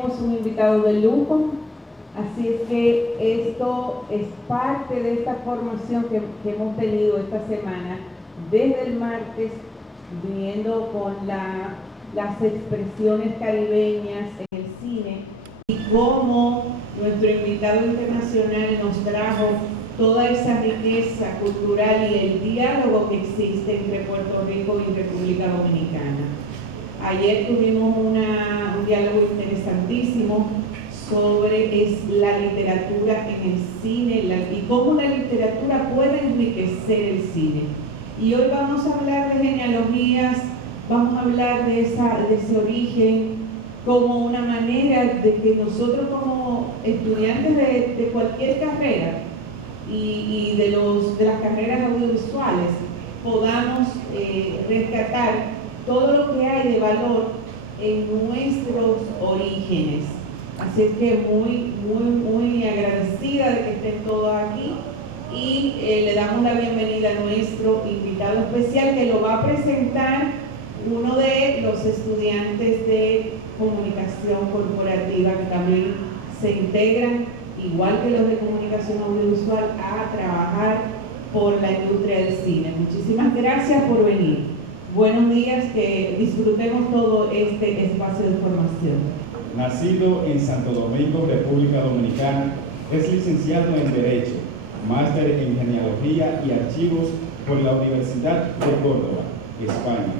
tenemos un invitado de lujo, así es que esto es parte de esta formación que hemos tenido esta semana, desde el martes, viendo con las expresiones caribeñas en el cine y cómo nuestro invitado internacional nos trajo toda esa riqueza cultural y el diálogo que existe entre Puerto Rico y República Dominicana. Ayer tuvimos un diálogo interesantísimo sobre la literatura en el cine y cómo la literatura puede enriquecer el cine. Y hoy vamos a hablar de genealogías, vamos a hablar de ese origen como una manera de que nosotros como estudiantes de cualquier carrera y de las carreras audiovisuales podamos rescatar todo lo que hay de valor en nuestros orígenes. Así es que muy agradecida de que estén todos aquí y le damos la bienvenida a nuestro invitado especial que lo va a presentar uno de los estudiantes de comunicación corporativa que también se integran, igual que los de comunicación audiovisual, a trabajar por la industria del cine. Muchísimas gracias por venir. Buenos días, que disfrutemos todo este espacio de formación. Nacido en Santo Domingo, República Dominicana, es licenciado en Derecho, máster en Genealogía y Archivos por la Universidad de Córdoba, España,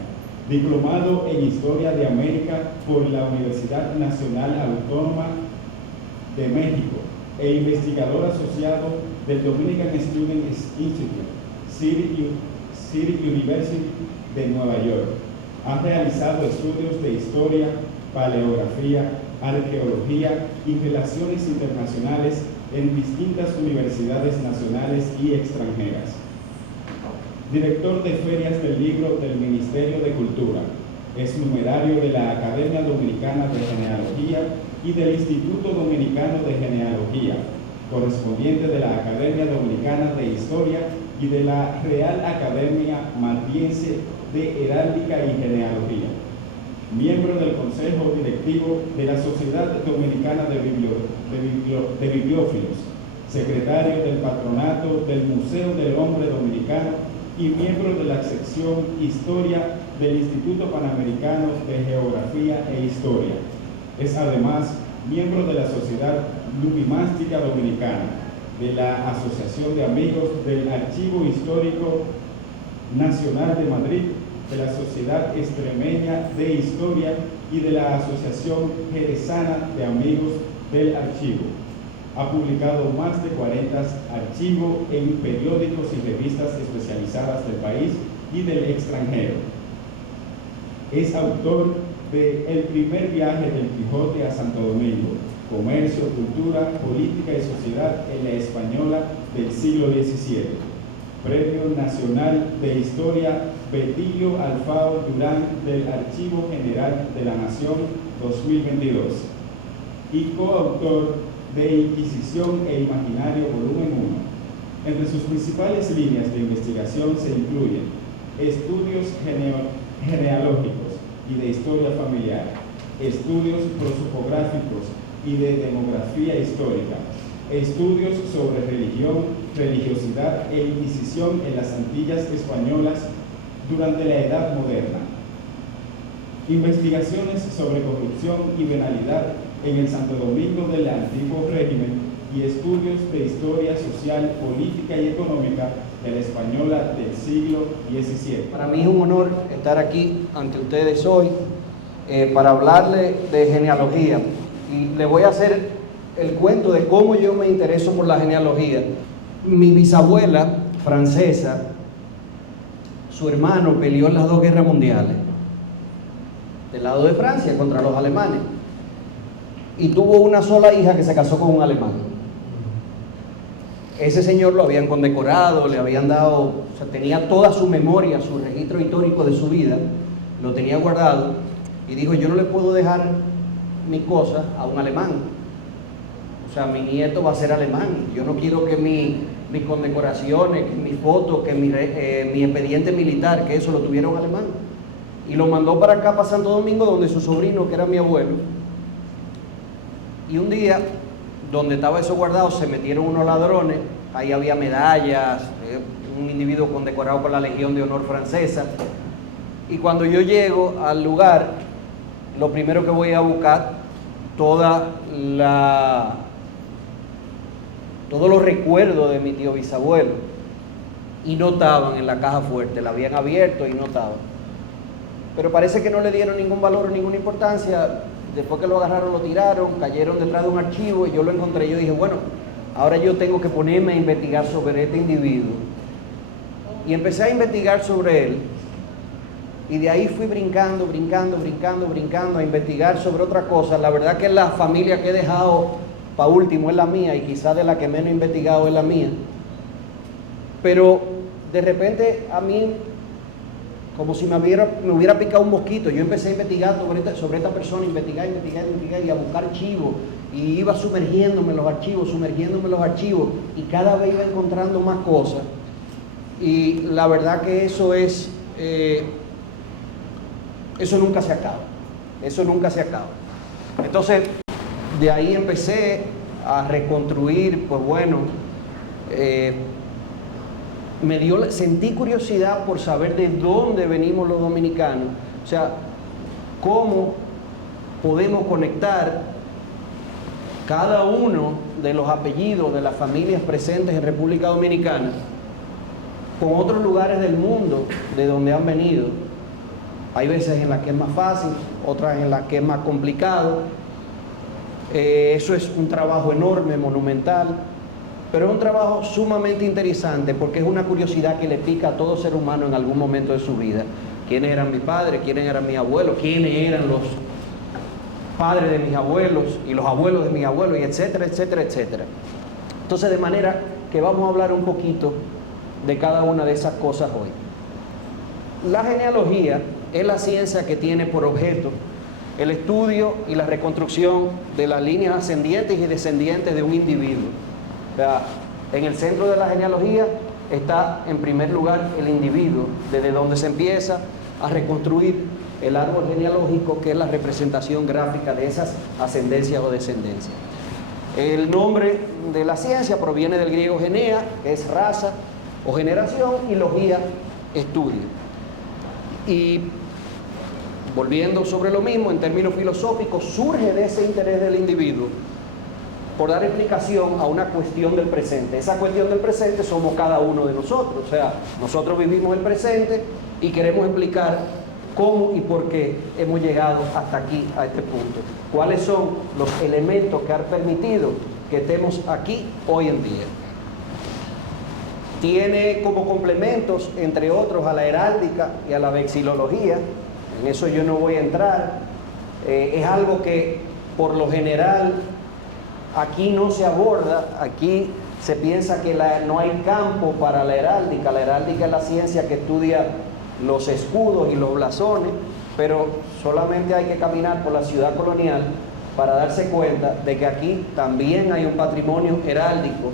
diplomado en Historia de América por la Universidad Nacional Autónoma de México e investigador asociado del Dominican Student Institute, City University de Nueva York. Ha realizado estudios de historia, paleografía, arqueología y relaciones internacionales en distintas universidades nacionales y extranjeras. Director de Ferias del Libro del Ministerio de Cultura. Es numerario de la Academia Dominicana de Genealogía y del Instituto Dominicano de Genealogía, correspondiente de la Academia Dominicana de Historia y de la Real Academia Maltiense de Heráldica y Genealogía. Miembro del Consejo Directivo de la Sociedad Dominicana de Bibliófilos, secretario del Patronato del Museo del Hombre Dominicano y miembro de la sección Historia del Instituto Panamericano de Geografía e Historia. Es además miembro de la Sociedad Numismática Dominicana, de la Asociación de Amigos del Archivo Histórico Nacional de Madrid, de la Sociedad Extremeña de Historia y de la Asociación Jerezana de Amigos del Archivo. Ha publicado más de 40 archivos en periódicos y revistas especializadas del país y del extranjero. Es autor de El primer viaje del Quijote a Santo Domingo, Comercio, Cultura, Política y Sociedad en la Española del siglo XVII. Premio Nacional de Historia Betilio Alfao Durán del Archivo General de la Nación 2022 y coautor de Inquisición e Imaginario Volumen 1. Entre sus principales líneas de investigación se incluyen estudios genealógicos y de historia familiar, estudios prosopográficos y de demografía histórica, estudios sobre religión, religiosidad e inquisición en las Antillas españolas durante la Edad Moderna, investigaciones sobre corrupción y venalidad en el Santo Domingo del antiguo régimen y estudios de historia social, política y económica de la española del siglo XVII. Para mí es un honor estar aquí ante ustedes hoy para hablarle de genealogía, y le voy a hacer el cuento de cómo yo me intereso por la genealogía. Mi bisabuela francesa, su hermano peleó en las 2 guerras mundiales del lado de Francia contra los alemanes y tuvo una sola hija que se casó con un alemán. Ese señor lo habían condecorado, le habían dado, o sea, tenía toda su memoria, su registro histórico de su vida, lo tenía guardado, y dijo: yo no le puedo dejar mi cosa a un alemán, o sea, mi nieto va a ser alemán, yo no quiero que mis condecoraciones, que mis fotos, que mi expediente militar, que eso lo tuviera un alemán. Y lo mandó para acá, para Santo Domingo, donde su sobrino, que era mi abuelo, Y un día, donde estaba eso guardado, se metieron unos ladrones, ahí había medallas, un individuo condecorado con la Legión de Honor francesa. Y cuando yo llego al lugar, lo primero que voy a buscar, todos los recuerdos de mi tío bisabuelo, y no estaban en la caja fuerte, la habían abierto y no estaban. Pero parece que no le dieron ningún valor o ninguna importancia. Después que lo agarraron, lo tiraron, cayeron detrás de un archivo y yo lo encontré. Yo dije, bueno, ahora yo tengo que ponerme a investigar sobre este individuo. Y empecé a investigar sobre él. Y de ahí fui brincando, a investigar sobre otra cosa. La verdad que la familia que he dejado para último es la mía, y quizás de la que menos he investigado es la mía. Pero de repente a mí, como si me hubiera picado un mosquito, yo empecé a investigar sobre esta persona, investigar y a buscar archivos. Y iba sumergiéndome en los archivos, y cada vez iba encontrando más cosas. Y la verdad que eso nunca se acaba. Entonces, de ahí empecé a reconstruir, pues bueno, sentí curiosidad por saber de dónde venimos los dominicanos, o sea, cómo podemos conectar cada uno de los apellidos de las familias presentes en República Dominicana con otros lugares del mundo de donde han venido. Hay veces en las que es más fácil, otras en las que es más complicado. Eso es un trabajo enorme, monumental, pero es un trabajo sumamente interesante porque es una curiosidad que le pica a todo ser humano en algún momento de su vida. ¿Quiénes eran mis padres? ¿Quiénes eran mis abuelos? ¿Quiénes eran los padres de mis abuelos y los abuelos de mis abuelos? Y etcétera, etcétera, etcétera. Entonces, de manera que vamos a hablar un poquito de cada una de esas cosas hoy. La genealogía es la ciencia que tiene por objeto el estudio y la reconstrucción de las líneas ascendientes y descendientes de un individuo. O sea, en el centro de la genealogía está, en primer lugar, el individuo, desde donde se empieza a reconstruir el árbol genealógico, que es la representación gráfica de esas ascendencias o descendencias. El nombre de la ciencia proviene del griego genea, que es raza o generación, y logía, estudio. Y volviendo sobre lo mismo, en términos filosóficos, surge de ese interés del individuo por dar explicación a una cuestión del presente. Esa cuestión del presente somos cada uno de nosotros. O sea, nosotros vivimos el presente y queremos explicar cómo y por qué hemos llegado hasta aquí, a este punto. ¿Cuáles son los elementos que han permitido que estemos aquí hoy en día? Tiene como complementos, entre otros, a la heráldica y a la vexilología. En eso yo no voy a entrar. Es algo que, por lo general, aquí no se aborda. Aquí se piensa que no hay campo para la heráldica. La heráldica es la ciencia que estudia los escudos y los blasones, pero solamente hay que caminar por la ciudad colonial para darse cuenta de que aquí también hay un patrimonio heráldico.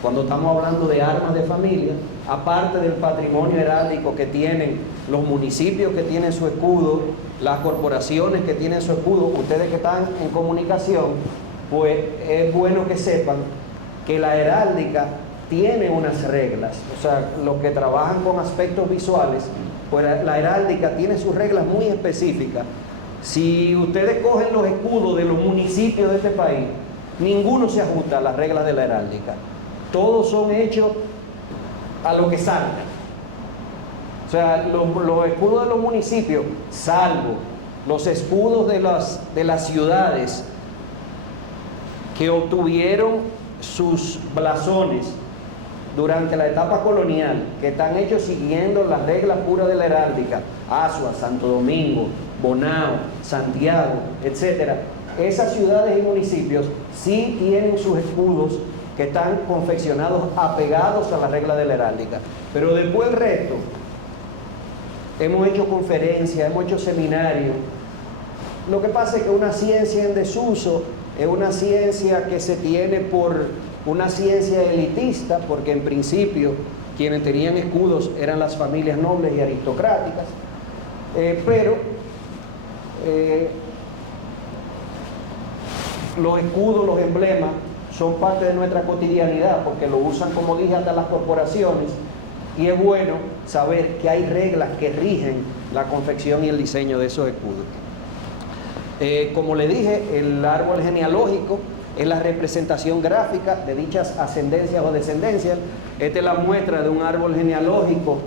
Cuando estamos hablando de armas de familia, aparte del patrimonio heráldico que tienen los municipios que tienen su escudo, las corporaciones que tienen su escudo, ustedes que están en comunicación, pues es bueno que sepan que la heráldica tiene unas reglas. O sea, los que trabajan con aspectos visuales, pues la heráldica tiene sus reglas muy específicas. Si ustedes cogen los escudos de los municipios de este país, ninguno se ajusta a las reglas de la heráldica. Todos son hechos a lo que salga. O sea, los escudos de los municipios, salvo los escudos de las ciudades que obtuvieron sus blasones durante la etapa colonial, que están hechos siguiendo las reglas puras de la heráldica, Azua, Santo Domingo, Bonao, Santiago, etc. Esas ciudades y municipios sí tienen sus escudos que están confeccionados apegados a la regla de la heráldica. Pero después el resto, hemos hecho conferencias, hemos hecho seminarios. Lo que pasa es que una ciencia en desuso es una ciencia que se tiene por una ciencia elitista, porque en principio quienes tenían escudos eran las familias nobles y aristocráticas, pero los escudos, los emblemas, son parte de nuestra cotidianidad, porque lo usan, como dije, hasta las corporaciones, y es bueno saber que hay reglas que rigen la confección y el diseño de esos escudos. Como le dije, el árbol genealógico es la representación gráfica de dichas ascendencias o descendencias. Esta es la muestra de un árbol genealógico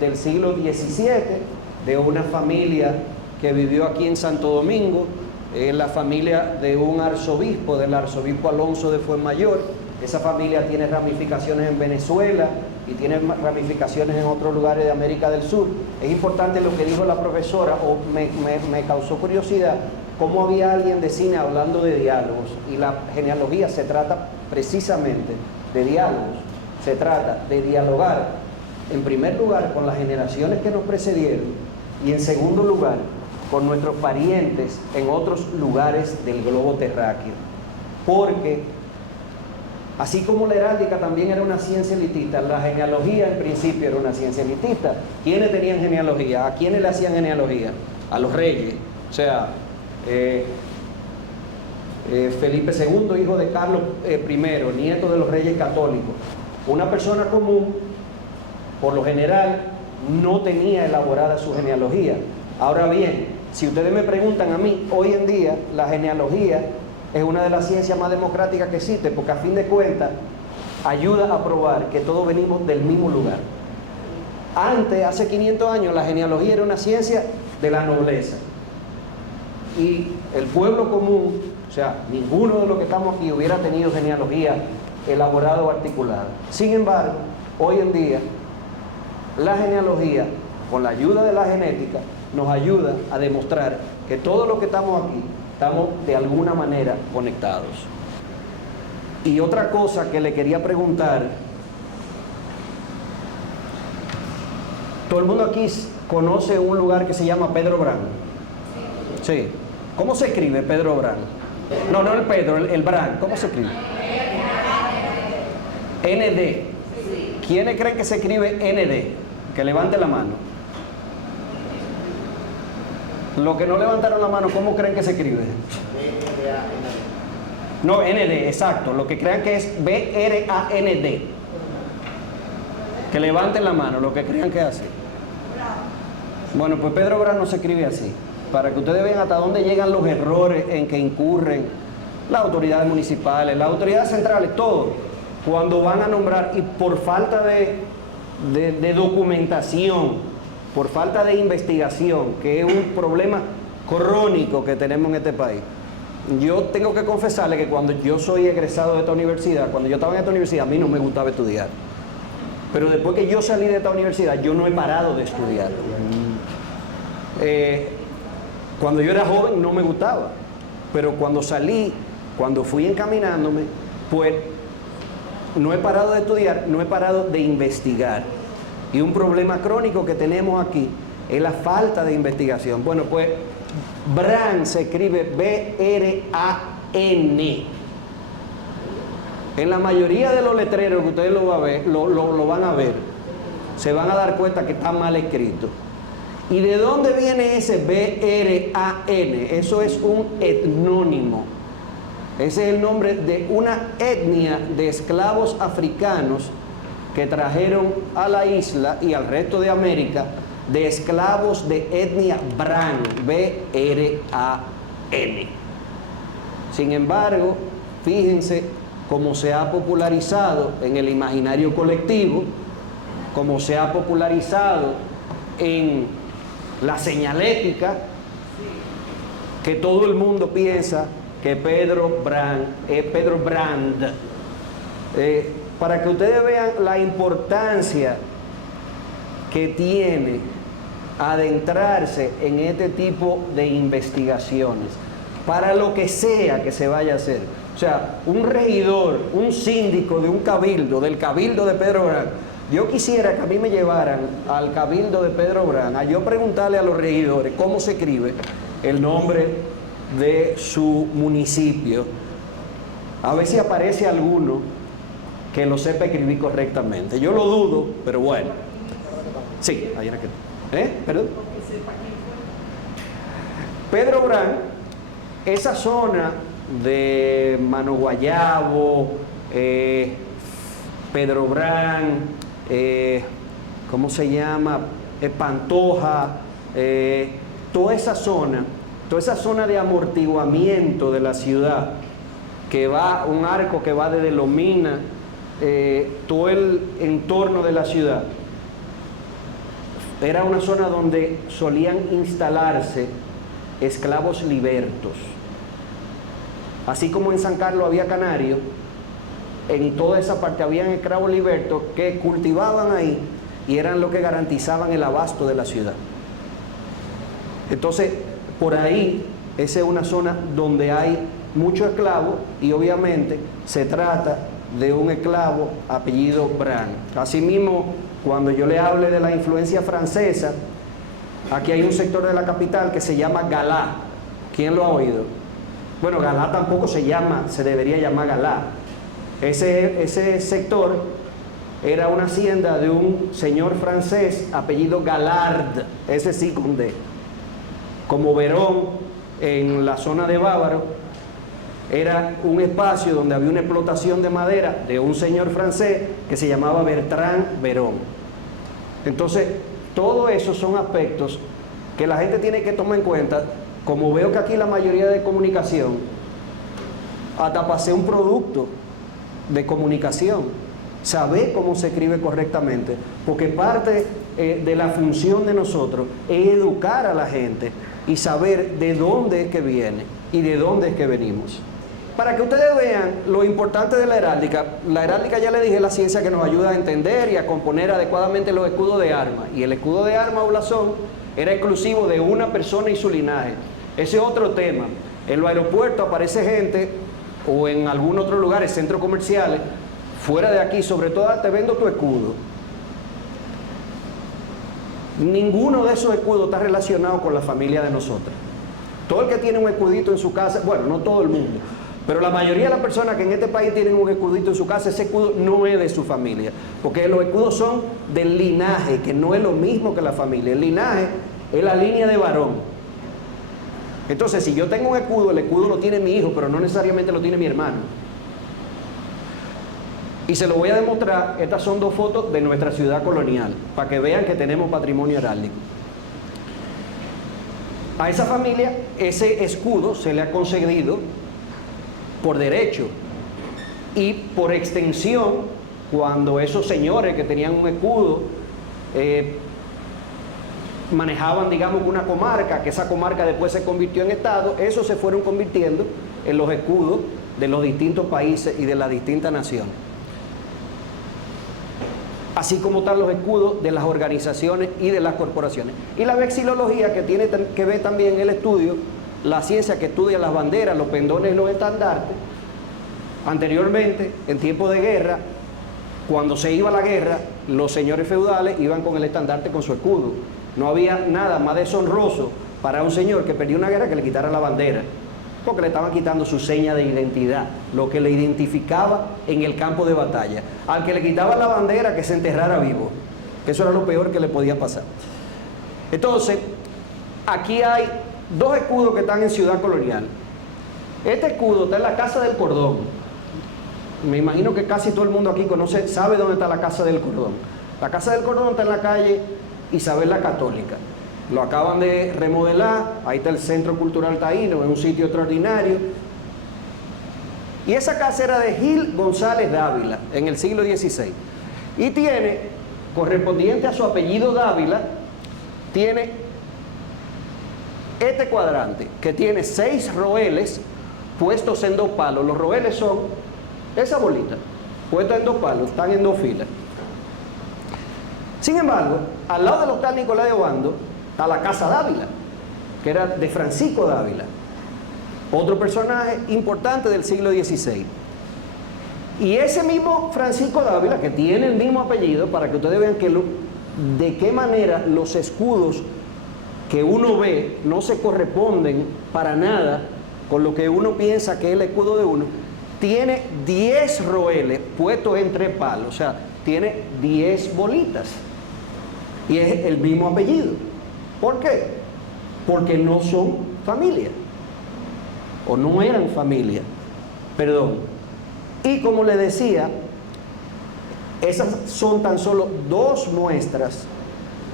del siglo XVII, de una familia que vivió aquí en Santo Domingo, la familia de un arzobispo, del arzobispo Alonso de Fuenmayor. Esa familia tiene ramificaciones en Venezuela y tiene ramificaciones en otros lugares de América del Sur. Es importante lo que dijo la profesora, o me causó curiosidad, cómo había alguien de cine hablando de diálogos, y la genealogía se trata precisamente de diálogos, se trata de dialogar, en primer lugar, con las generaciones que nos precedieron, y en segundo lugar, con nuestros parientes en otros lugares del globo terráqueo. Porque así como la heráldica también era una ciencia elitista, la genealogía en principio era una ciencia elitista. ¿Quiénes tenían genealogía? ¿A quiénes le hacían genealogía? A los reyes. O sea, Felipe II, hijo de Carlos I, nieto de los reyes católicos. Una persona común, por lo general, no tenía elaborada su genealogía. Ahora bien, si ustedes me preguntan a mí, hoy en día la genealogía es una de las ciencias más democráticas que existe, porque a fin de cuentas ayuda a probar que todos venimos del mismo lugar. Antes, hace 500 años, la genealogía era una ciencia de la nobleza, y el pueblo común, o sea, ninguno de los que estamos aquí hubiera tenido genealogía elaborada o articulada. Sin embargo, hoy en día la genealogía, con la ayuda de la genética, nos ayuda a demostrar que todos los que estamos aquí estamos de alguna manera conectados. Y otra cosa que le quería preguntar, todo el mundo aquí conoce un lugar que se llama Pedro Brán. Sí. ¿Cómo se escribe Pedro Brán? No, no el Pedro, el Brán. ¿Cómo se escribe? ND. ¿Quiénes creen que se escribe ND? Que levante la mano. Los que no levantaron la mano, ¿cómo creen que se escribe? No, ND, exacto. Los que crean que es BRAND. Que levanten la mano, los que crean que es así. Bueno, pues Pedro Brán no se escribe así. Para que ustedes vean hasta dónde llegan los errores en que incurren las autoridades municipales, las autoridades centrales, todo, cuando van a nombrar, y por falta de documentación, por falta de investigación, que es un problema crónico que tenemos en este país. Yo tengo que confesarle que cuando yo soy egresado de esta universidad, cuando yo estaba en esta universidad, a mí no me gustaba estudiar. Pero después que yo salí de esta universidad, yo no he parado de estudiar. Cuando yo era joven no me gustaba, pero cuando salí, cuando fui encaminándome, pues no he parado de estudiar, no he parado de investigar. Y un problema crónico que tenemos aquí es la falta de investigación. Bueno, pues Brán se escribe B-R-A-N. En la mayoría de los letreros que ustedes lo van a ver, se van a dar cuenta que está mal escrito. ¿Y de dónde viene ese B-R-A-N? Eso es un etnónimo. Ese es el nombre de una etnia de esclavos africanos que trajeron a la isla y al resto de América de esclavos de etnia Brán, B-R-A-N. Sin embargo, fíjense cómo se ha popularizado en el imaginario colectivo, cómo se ha popularizado en la señalética, que todo el mundo piensa que Pedro Brand, para que ustedes vean la importancia que tiene adentrarse en este tipo de investigaciones, para lo que sea que se vaya a hacer. O sea, un regidor, un síndico de un cabildo, del cabildo de Pedro Brand, yo quisiera que a mí me llevaran al cabildo de Pedro Brand a yo preguntarle a los regidores cómo se escribe el nombre de su municipio, a ver si aparece alguno que lo sepa escribir correctamente. Yo lo dudo, pero bueno. Sí, ahí era que... ¿Perdón? Pedro Brand, esa zona de Mano Guayabo, Pedro Brán, ¿cómo se llama? Pantoja, toda esa zona de amortiguamiento de la ciudad, que va, un arco que va desde Lomina, todo el entorno de la ciudad, era una zona donde solían instalarse esclavos libertos. Así como en San Carlos había canarios, en toda esa parte habían esclavos libertos que cultivaban ahí y eran los que garantizaban el abasto de la ciudad. Entonces, por ahí, esa es una zona donde hay muchos esclavos y obviamente se trata de un esclavo apellido Brán. Asimismo, cuando yo le hable de la influencia francesa, aquí hay un sector de la capital que se llama Galá. ¿Quién lo ha oído? Bueno, Galá tampoco se debería llamar Galá. Ese sector era una hacienda de un señor francés apellido Galard, ese sí con D. Como Verón, en la zona de Bávaro, era un espacio donde había una explotación de madera de un señor francés que se llamaba Bertrand Verón. Entonces, todo eso son aspectos que la gente tiene que tomar en cuenta. Como veo que aquí la mayoría de comunicación, hasta pasé un producto de comunicación, saber cómo se escribe correctamente, porque parte de la función de nosotros es educar a la gente y saber de dónde es que viene y de dónde es que venimos. Para que ustedes vean lo importante de la heráldica ya le dije, la ciencia que nos ayuda a entender y a componer adecuadamente los escudos de armas. Y el escudo de armas o blasón era exclusivo de una persona y su linaje. Ese es otro tema. En los aeropuertos aparece gente, o en algún otro lugar, centros comerciales, fuera de aquí, sobre todo, te vendo tu escudo. Ninguno de esos escudos está relacionado con la familia de nosotros. Todo el que tiene un escudito en su casa, bueno, no todo el mundo, pero la mayoría de las personas que en este país tienen un escudito en su casa, ese escudo no es de su familia, porque los escudos son del linaje, que no es lo mismo que la familia. El linaje es la línea de varón. Entonces, si yo tengo un escudo, el escudo lo tiene mi hijo, pero no necesariamente lo tiene mi hermano. Y se lo voy a demostrar. Estas son dos fotos de nuestra ciudad colonial, para que vean que tenemos patrimonio heráldico. A esa familia, ese escudo se le ha concedido por derecho y por extensión, cuando esos señores que tenían un escudo manejaban, digamos, una comarca, que esa comarca después se convirtió en estado, esos se fueron convirtiendo en los escudos de los distintos países y de las distintas naciones. Así como están los escudos de las organizaciones y de las corporaciones. Y la vexilología, que tiene que ver también el estudio, la ciencia que estudia las banderas, los pendones y los estandartes. Anteriormente, en tiempos de guerra, cuando se iba a la guerra, los señores feudales iban con el estandarte, con su escudo. No había nada más deshonroso para un señor que perdió una guerra que le quitara la bandera, porque le estaban quitando su seña de identidad, lo que le identificaba en el campo de batalla. Al que le quitaba la bandera, que se enterrara vivo, que eso era lo peor que le podía pasar. Entonces, aquí hay dos escudos que están en Ciudad Colonial. Este escudo está en la Casa del Cordón. Me imagino que casi todo el mundo aquí conoce, sabe dónde está la Casa del Cordón. La Casa del Cordón está en la calle Isabel la Católica. Lo acaban de remodelar, ahí está el Centro Cultural Taíno, es un sitio extraordinario. Y esa casa era de Gil González Dávila, en el siglo XVI. Y tiene, correspondiente a su apellido Dávila, tiene este cuadrante, que tiene 6 roeles puestos en 2 palos. Los roeles son esa bolita, puesta en 2 palos, están en 2 filas. Sin embargo, al lado del Hospital Nicolás de Obando está la Casa Dávila, que era de Francisco Dávila, otro personaje importante del siglo XVI. Y ese mismo Francisco Dávila, que tiene el mismo apellido, para que ustedes vean de qué manera los escudos que uno ve no se corresponden para nada con lo que uno piensa que es el escudo de uno, tiene 10 roeles puestos en 3 palos, o sea, tiene 10 bolitas. Y es el mismo apellido. ¿Por qué? Porque no son familia. o no eran familia, perdón. Y como le decía, esas son tan solo dos muestras.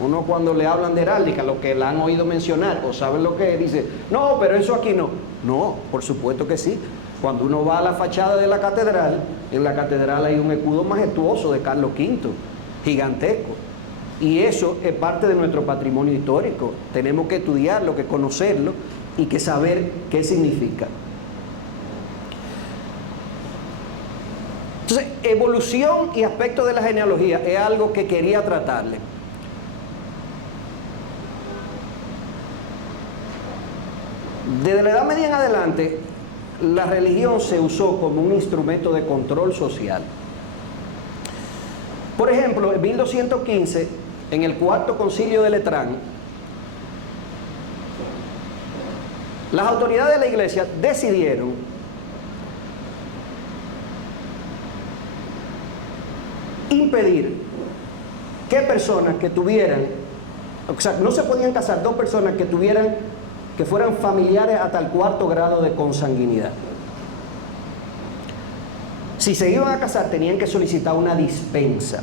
Uno cuando le hablan de heráldica, lo que la han oído mencionar o saben lo que es, dice, no, pero eso aquí no. No, por supuesto que sí. Cuando uno va a la fachada de la catedral, en la catedral hay un escudo majestuoso de Carlos V, gigantesco. Y eso es parte de nuestro patrimonio histórico. Tenemos que estudiarlo, que conocerlo y que saber qué significa. Entonces, evolución y aspecto de la genealogía es algo que quería tratarle. Desde la Edad Media en adelante, la religión se usó como un instrumento de control social. Por ejemplo, en 1215, en el Cuarto Concilio de Letrán, las autoridades de la Iglesia decidieron impedir que personas que tuvieran, o sea, no se podían casar dos personas que fueran familiares hasta el 4º grado de consanguinidad. Si se iban a casar, tenían que solicitar una dispensa.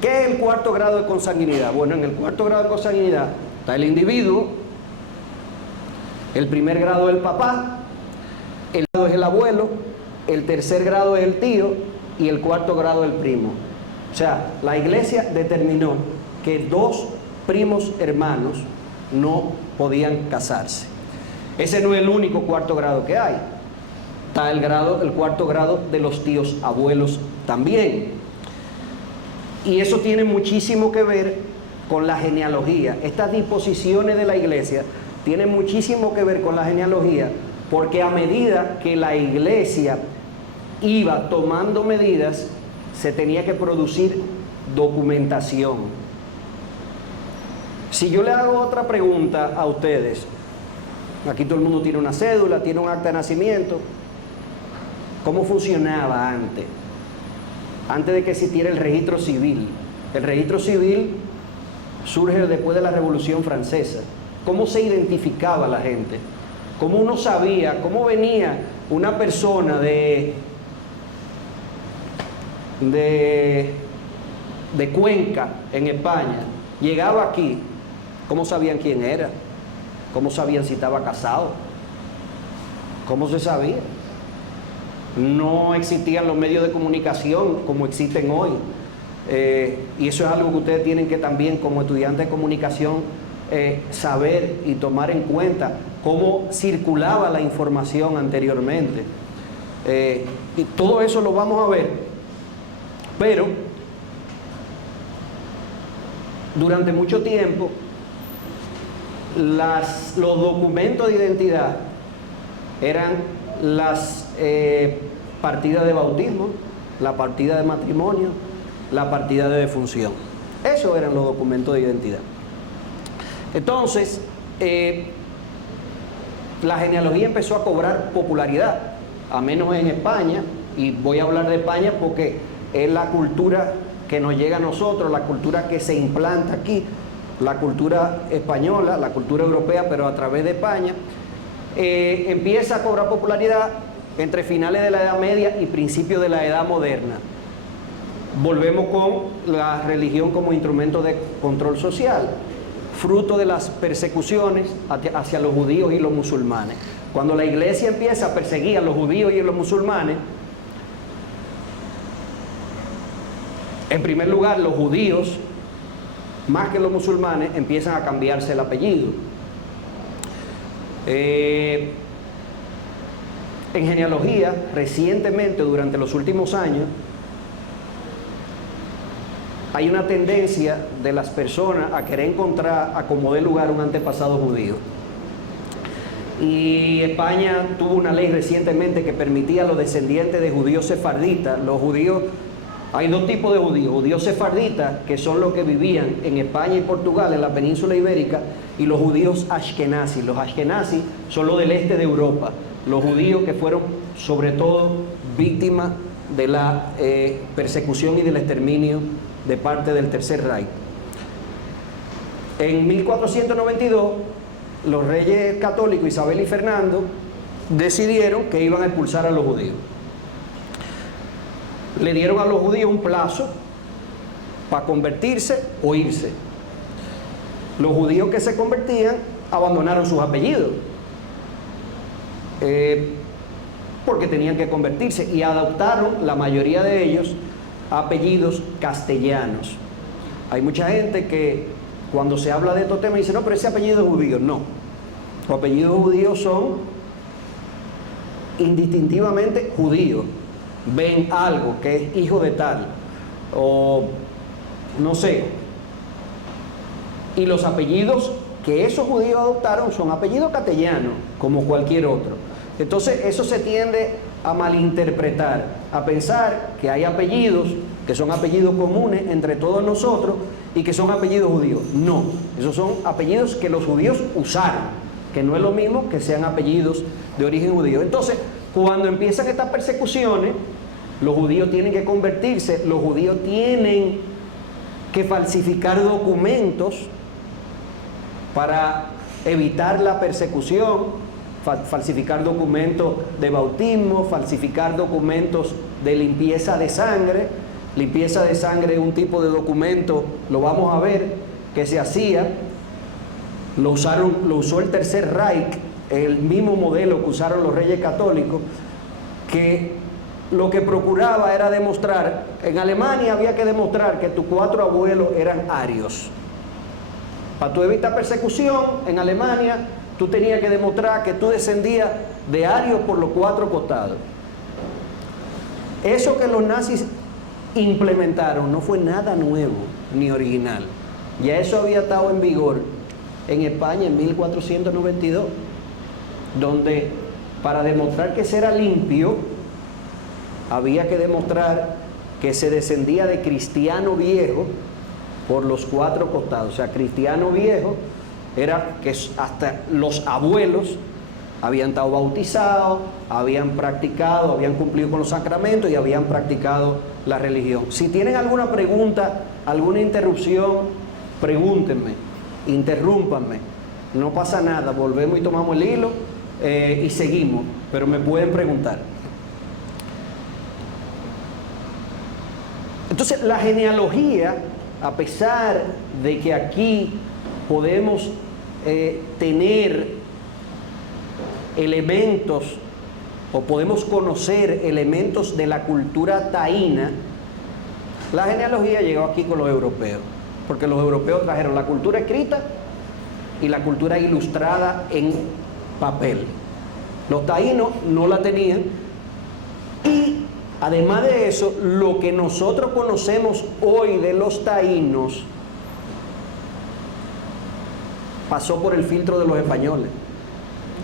¿Qué es el 4º grado de consanguinidad? Bueno, en el 4º grado de consanguinidad está el individuo, el 1er grado es el papá, el grado es el abuelo, el 3er grado es el tío y el 4º grado es el primo. O sea, la Iglesia determinó que dos primos hermanos no podían casarse. Ese no es el único 4º grado que hay. Está el 4º grado de los tíos abuelos también. Y eso tiene muchísimo que ver con la genealogía. Estas disposiciones de la Iglesia tienen muchísimo que ver con la genealogía, porque a medida que la Iglesia iba tomando medidas, se tenía que producir documentación. Si yo le hago otra pregunta a ustedes, aquí todo el mundo tiene una cédula, tiene un acta de nacimiento, ¿cómo funcionaba antes? Antes de que existiera el registro civil. El registro civil surge después de la Revolución Francesa. ¿Cómo se identificaba la gente? ¿Cómo uno sabía? ¿Cómo venía una persona de Cuenca, en España, llegaba aquí? ¿Cómo sabían quién era? ¿Cómo sabían si estaba casado? ¿Cómo se sabía? No existían los medios de comunicación como existen hoy. Y eso es algo que ustedes tienen que también, como estudiantes de comunicación, saber y tomar en cuenta cómo circulaba la información anteriormente. Y todo eso lo vamos a ver. Pero durante mucho tiempo los documentos de identidad eran las partidas de bautismo, la partida de matrimonio, la partida de defunción. Esos eran los documentos de identidad. Entonces, la genealogía empezó a cobrar popularidad, a menos en España, y voy a hablar de España porque es la cultura que nos llega a nosotros, la cultura que se implanta aquí, la cultura española, la cultura europea, pero a través de España. Empieza a cobrar popularidad entre finales de la Edad Media y principios de la Edad Moderna. Volvemos con la religión como instrumento de control social, fruto de las persecuciones hacia los judíos y los musulmanes. Cuando la Iglesia empieza a perseguir a los judíos y a los musulmanes, en primer lugar, los judíos, más que los musulmanes, empiezan a cambiarse el apellido. En genealogía, recientemente, durante los últimos años, hay una tendencia de las personas a querer encontrar a como dé lugar un antepasado judío. Y España tuvo una ley recientemente que permitía a los descendientes de judíos sefarditas, los judíos, hay dos tipos de judíos sefarditas, que son los que vivían en España y Portugal, en la península ibérica, y los judíos ashkenazis. Los ashkenazis son los del este de Europa, los judíos que fueron sobre todo víctimas de la persecución y del exterminio de parte del Tercer Reich. En 1492, los reyes católicos Isabel y Fernando decidieron que iban a expulsar a los judíos. Le dieron a los judíos un plazo para convertirse o irse. Los judíos que se convertían abandonaron sus apellidos, porque tenían que convertirse, y adoptaron, la mayoría de ellos, apellidos castellanos. Hay mucha gente que cuando se habla de estos temas dice, no, pero ese apellido es judío. No, los apellidos judíos son indistintivamente judíos. Ven algo que es hijo de tal, o no sé, y los apellidos que esos judíos adoptaron son apellidos castellanos, como cualquier otro. Entonces eso se tiende a malinterpretar, a pensar que hay apellidos que son apellidos comunes entre todos nosotros y que son apellidos judíos. No, esos son apellidos que los judíos usaron, que no es lo mismo que sean apellidos de origen judío. Entonces, cuando empiezan estas persecuciones, los judíos tienen que convertirse, los judíos tienen que falsificar documentos para evitar la persecución, falsificar documentos de bautismo, falsificar documentos de limpieza de sangre. Limpieza de sangre es un tipo de documento, lo vamos a ver, que se hacía, lo usó el Tercer Reich, el mismo modelo que usaron los reyes católicos, que lo que procuraba era demostrar, en Alemania había que demostrar que tus 4 abuelos eran arios. Para tú evitar persecución, en Alemania tú tenías que demostrar que tú descendías de arios por los 4 costados. Eso que los nazis implementaron no fue nada nuevo ni original. Ya eso había estado en vigor en España en 1492, donde para demostrar que se era limpio había que demostrar que se descendía de cristiano viejo por los 4 costados. O sea, cristiano viejo era que hasta los abuelos habían estado bautizados, habían practicado, habían cumplido con los sacramentos y habían practicado la religión. Si tienen alguna pregunta, alguna interrupción, pregúntenme, interrúmpanme, no pasa nada, volvemos y tomamos el hilo y seguimos, pero me pueden preguntar. Entonces, la genealogía, a pesar de que aquí podemos tener elementos o podemos conocer elementos de la cultura taína, la genealogía llegó aquí con los europeos, porque los europeos trajeron la cultura escrita y la cultura ilustrada en papel. Los taínos no la tenían, y además de eso, lo que nosotros conocemos hoy de los taínos pasó por el filtro de los españoles.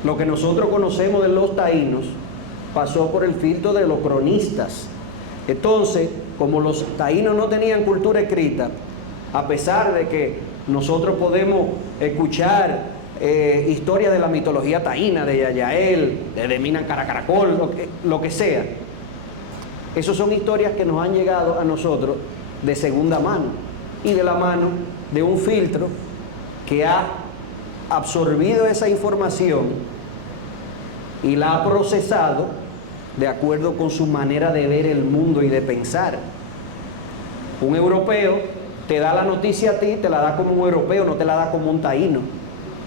Lo que nosotros conocemos de los taínos pasó por el filtro de los cronistas. Entonces, como los taínos no tenían cultura escrita, a pesar de que nosotros podemos escuchar historias de la mitología taína, de Yayael, de Minan Caracaracol, lo que sea, esas son historias que nos han llegado a nosotros de segunda mano y de la mano de un filtro que ha absorbido esa información y la ha procesado de acuerdo con su manera de ver el mundo y de pensar. Un europeo te da la noticia a ti, te la da como un europeo, no te la da como un taíno,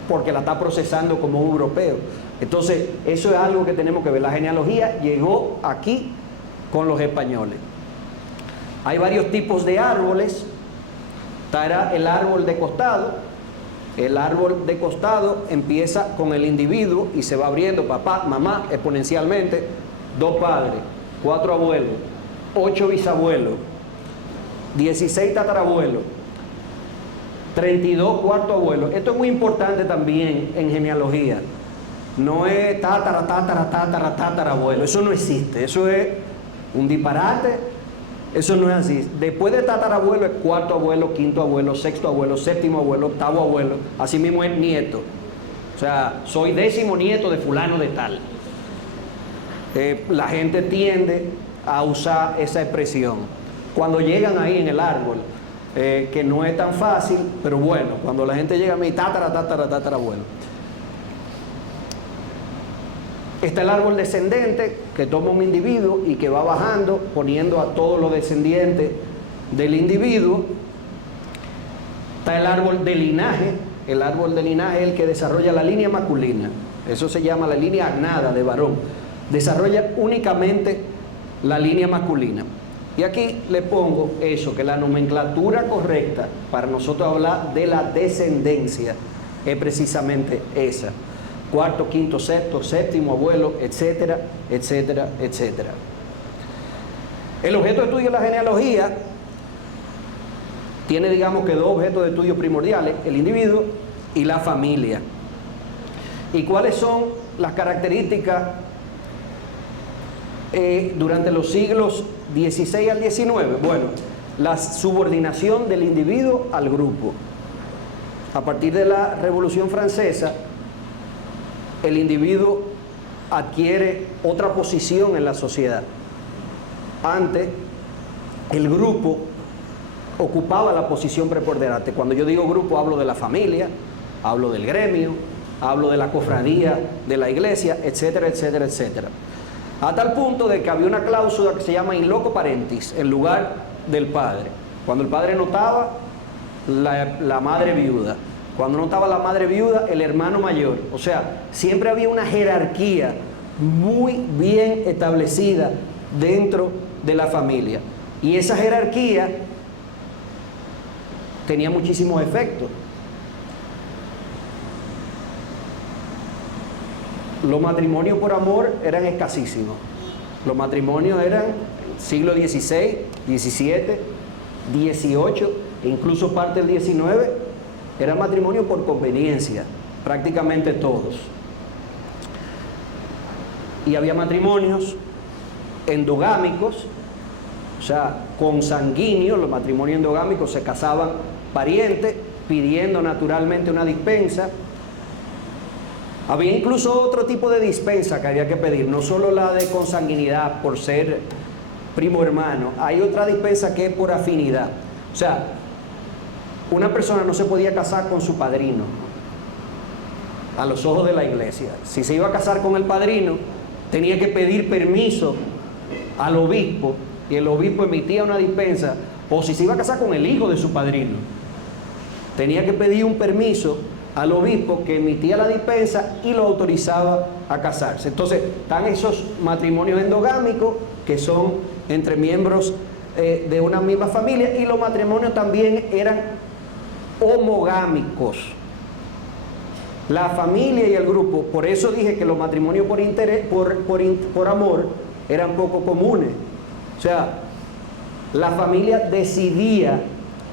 porque la está procesando como un europeo. Entonces, eso es algo que tenemos que ver. La genealogía llegó aquí con los españoles. Hay varios tipos de árboles. Estará el árbol de costado. El árbol de costado empieza con el individuo y se va abriendo, papá, mamá, exponencialmente, 2 padres, 4 abuelos, 8 bisabuelos, 16 tatarabuelos, 32 cuarto abuelos. Esto es muy importante también en genealogía. No es tatarabuelo, eso no existe, eso es un disparate. Eso no es así. Después de tatarabuelo es 4º abuelo, 5º abuelo, 6º abuelo, 7º abuelo, 8º abuelo. Así mismo es nieto. O sea, soy 10º nieto de fulano de tal. La gente tiende a usar esa expresión. Cuando llegan ahí en el árbol, que no es tan fácil, pero bueno, cuando la gente llega a mi tatarabuelo. Está el árbol descendente, que toma un individuo y que va bajando, poniendo a todos los descendientes del individuo. Está el árbol de linaje. El árbol de linaje es el que desarrolla la línea masculina. Eso se llama la línea agnada de varón. Desarrolla únicamente la línea masculina. Y aquí le pongo eso, que la nomenclatura correcta para nosotros hablar de la descendencia es precisamente esa. Cuarto, quinto, sexto, séptimo, abuelo, etcétera, etcétera, etcétera. El objeto de estudio de la genealogía tiene, digamos que, dos objetos de estudio primordiales: el individuo y la familia. ¿Y cuáles son las características durante los siglos XVI al XIX? Bueno, la subordinación del individuo al grupo. A partir de la Revolución Francesa, el individuo adquiere otra posición en la sociedad. Antes, el grupo ocupaba la posición preponderante. Cuando yo digo grupo, hablo de la familia, hablo del gremio, hablo de la cofradía, de la iglesia, etcétera, etcétera, etcétera. A tal punto de que había una cláusula que se llama in loco parentis, en lugar del padre. Cuando el padre no estaba, la madre viuda. Cuando no estaba la madre viuda, el hermano mayor. O sea, siempre había una jerarquía muy bien establecida dentro de la familia. Y esa jerarquía tenía muchísimos efectos. Los matrimonios por amor eran escasísimos. Los matrimonios eran siglo XVI, XVII, XVIII e incluso parte del XIX. Eran matrimonios por conveniencia, prácticamente todos. Y había matrimonios endogámicos, o sea, consanguíneos. Los matrimonios endogámicos se casaban parientes, pidiendo naturalmente una dispensa. Había incluso otro tipo de dispensa que había que pedir, no solo la de consanguinidad por ser primo hermano. Hay otra dispensa que es por afinidad. O sea, una persona no se podía casar con su padrino a los ojos de la iglesia. Si se iba a casar con el padrino, tenía que pedir permiso al obispo, y el obispo emitía una dispensa. O si se iba a casar con el hijo de su padrino, tenía que pedir un permiso al obispo que emitía la dispensa y lo autorizaba a casarse. Entonces, están esos matrimonios endogámicos que son entre miembros de una misma familia, y los matrimonios también eran homogámicos. La familia y el grupo, por eso dije que los matrimonios por interés, por amor, eran poco comunes. O sea, la familia decidía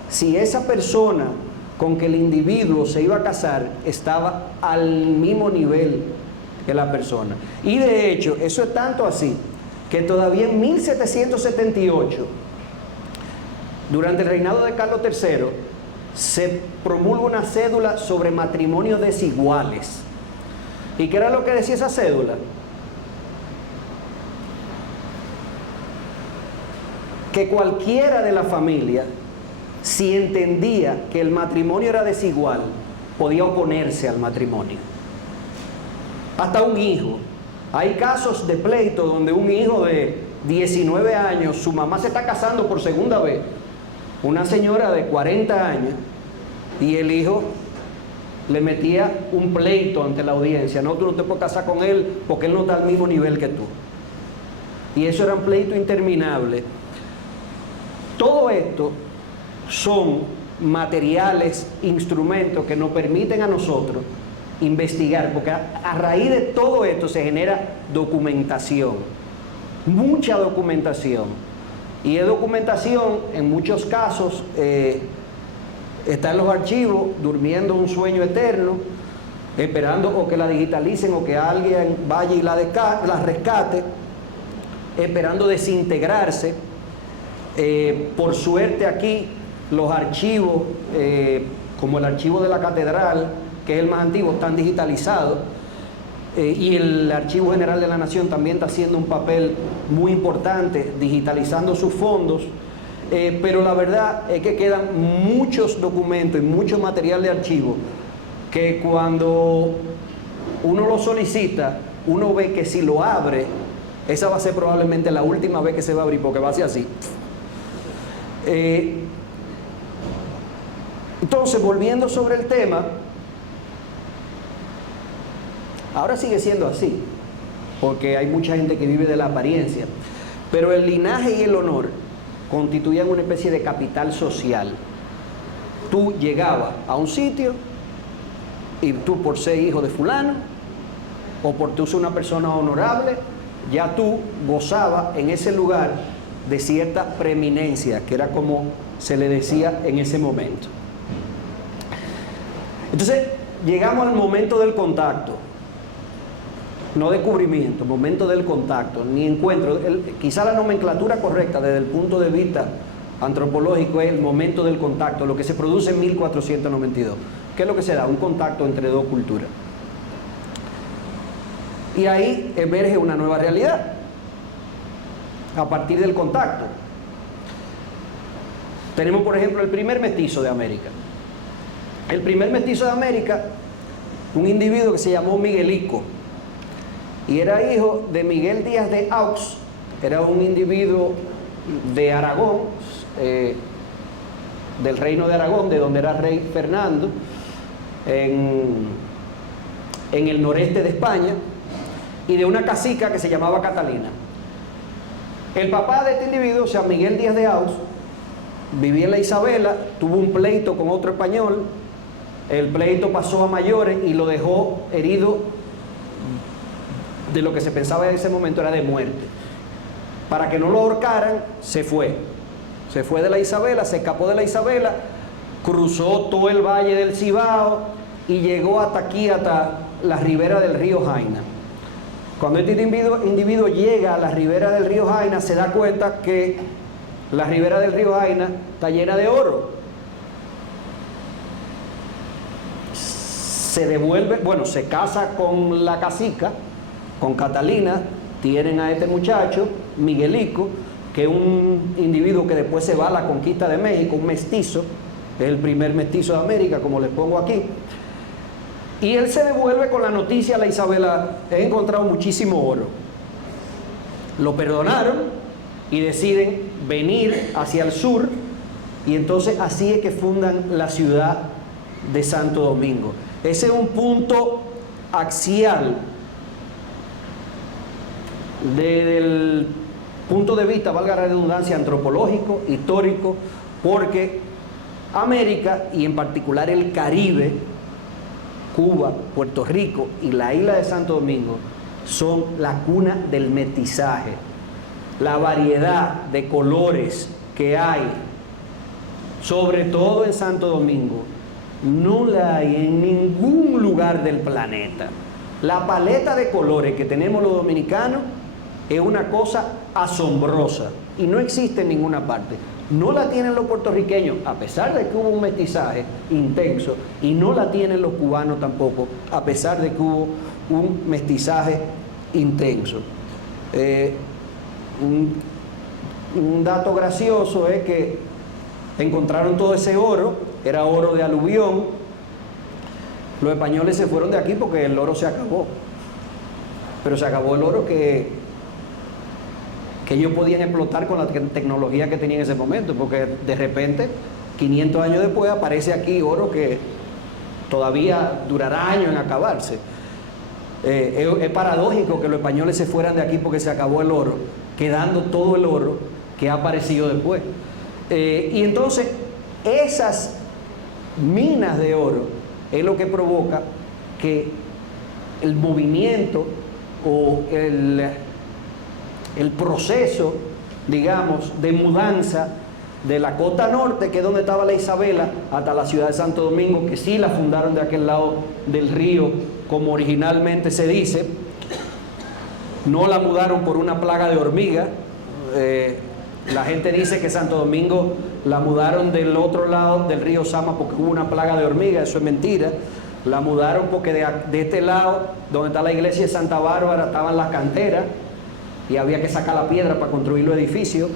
si esa persona con que el individuo se iba a casar estaba al mismo nivel que la persona. Y de hecho, eso es tanto así, que todavía en 1778, durante el reinado de Carlos III, se promulga una cédula sobre matrimonios desiguales. ¿Y qué era lo que decía esa cédula? Que cualquiera de la familia, si entendía que el matrimonio era desigual, podía oponerse al matrimonio. Hasta un hijo. Hay casos de pleito donde un hijo de 19 años, su mamá se está casando por segunda vez, una señora de 40 años, y el hijo le metía un pleito ante la audiencia: no, tú no te puedes casar con él porque él no está al mismo nivel que tú. Y eso era un pleito interminable. Todo esto son materiales, instrumentos que nos permiten a nosotros investigar, porque a raíz de todo esto se genera documentación, mucha documentación. Y es documentación, en muchos casos, está en los archivos, durmiendo un sueño eterno, esperando o que la digitalicen o que alguien vaya y la rescate, esperando desintegrarse. Por suerte aquí los archivos, como el archivo de la catedral, que es el más antiguo, están digitalizados, y el Archivo General de la Nación también está haciendo un papel muy importante digitalizando sus fondos, pero la verdad es que quedan muchos documentos y mucho material de archivo que cuando uno lo solicita uno ve que si lo abre, esa va a ser probablemente la última vez que se va a abrir, porque va a ser así. Entonces, volviendo sobre el tema, ahora sigue siendo así, porque hay mucha gente que vive de la apariencia, pero el linaje y el honor constituían una especie de capital social. Tú llegabas a un sitio y tú, por ser hijo de fulano o por tú ser una persona honorable, ya tú gozabas en ese lugar de cierta preeminencia, que era como se le decía en ese momento. Entonces, llegamos al momento del contacto, no descubrimiento, momento del contacto, ni encuentro. Quizá la nomenclatura correcta desde el punto de vista antropológico es el momento del contacto, lo que se produce en 1492. ¿Qué es lo que se da? Un contacto entre dos culturas. Y ahí emerge una nueva realidad a partir del contacto. Tenemos, por ejemplo, el primer mestizo de América. El primer mestizo de América, un individuo que se llamó Miguelico, y era hijo de Miguel Díaz de Aux, era un individuo de Aragón, del reino de Aragón, de donde era rey Fernando, en el noreste de España, y de una cacica que se llamaba Catalina. El papá de este individuo, o sea, Miguel Díaz de Aux, vivía en la Isabela, tuvo un pleito con otro español, el pleito pasó a mayores y lo dejó herido de lo que se pensaba en ese momento era de muerte. Para que no lo ahorcaran, se fue de la Isabela, se escapó de la Isabela, cruzó todo el valle del Cibao y llegó hasta aquí, hasta la ribera del río Jaina. Cuando este individuo llega a la ribera del río Jaina, se da cuenta que la ribera del río Jaina está llena de oro. Se devuelve, bueno, se casa con la cacica, con Catalina, tienen a este muchacho, Miguelico, que es un individuo que después se va a la conquista de México, un mestizo, es el primer mestizo de América, como les pongo aquí. Y él se devuelve con la noticia a la Isabela: he encontrado muchísimo oro. Lo perdonaron y deciden venir hacia el sur, y entonces así es que fundan la ciudad de Santo Domingo. Ese es un punto axial desde el punto de vista, valga la redundancia, antropológico, histórico, porque América, y en particular el Caribe, Cuba, Puerto Rico y la isla de Santo Domingo, son la cuna del mestizaje. La variedad de colores que hay, sobre todo en Santo Domingo, no la hay en ningún lugar del planeta. La paleta de colores que tenemos los dominicanos es una cosa asombrosa y no existe en ninguna parte. No la tienen los puertorriqueños, a pesar de que hubo un mestizaje intenso, y no la tienen los cubanos tampoco, a pesar de que hubo un mestizaje intenso. Un dato gracioso es que encontraron todo ese oro, era oro de aluvión. Los españoles se fueron de aquí porque el oro se acabó, pero se acabó el oro que ellos podían explotar con la tecnología que tenían en ese momento, porque de repente, 500 años después, aparece aquí oro que todavía durará años en acabarse. Es paradójico que los españoles se fueran de aquí porque se acabó el oro, quedando todo el oro que ha aparecido después. Y entonces, esas minas de oro es lo que provoca que el movimiento o el proceso, digamos, de mudanza de la costa norte, que es donde estaba la Isabela, hasta la ciudad de Santo Domingo, que sí la fundaron de aquel lado del río, como originalmente se dice. No la mudaron por una plaga de hormigas. La gente dice que Santo Domingo la mudaron del otro lado del río Sama porque hubo una plaga de hormigas. Eso es mentira. La mudaron porque de este lado, donde está la iglesia de Santa Bárbara, estaban las canteras y había que sacar la piedra para construir los edificios.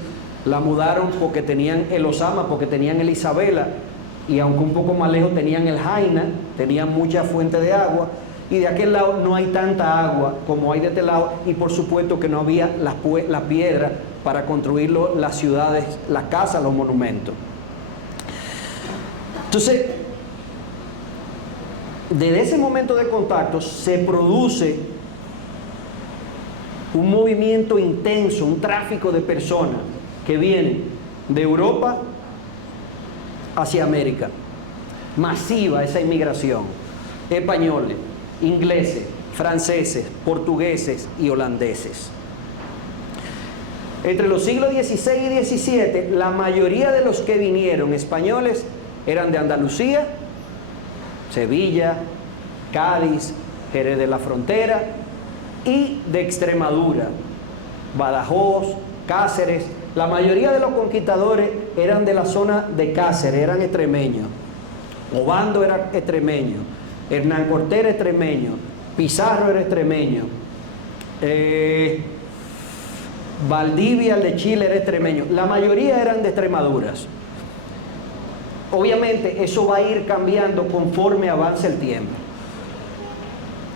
La mudaron porque tenían el Osama, porque tenían el Isabela, y aunque un poco más lejos tenían el Jaina, tenían mucha fuente de agua. y de aquel lado no hay tanta agua como hay de este lado, y por supuesto que no había la piedra para construir las ciudades, las casas, los monumentos. Entonces, desde ese momento de contacto se produce un movimiento intenso, un tráfico de personas que vienen de Europa hacia América. Masiva esa inmigración. Españoles, ingleses, franceses, portugueses y holandeses. Entre los siglos XVI y XVII, la mayoría de los que vinieron españoles eran de Andalucía, Sevilla, Cádiz, Jerez de la Frontera y de Extremadura, Badajoz, Cáceres. La mayoría de los conquistadores eran de la zona de Cáceres, eran extremeños. Obando era extremeño, Hernán Cortés era extremeño, Pizarro era extremeño, Valdivia, el de Chile, era extremeño. La mayoría eran de Extremaduras. Obviamente eso va a ir cambiando conforme avance el tiempo.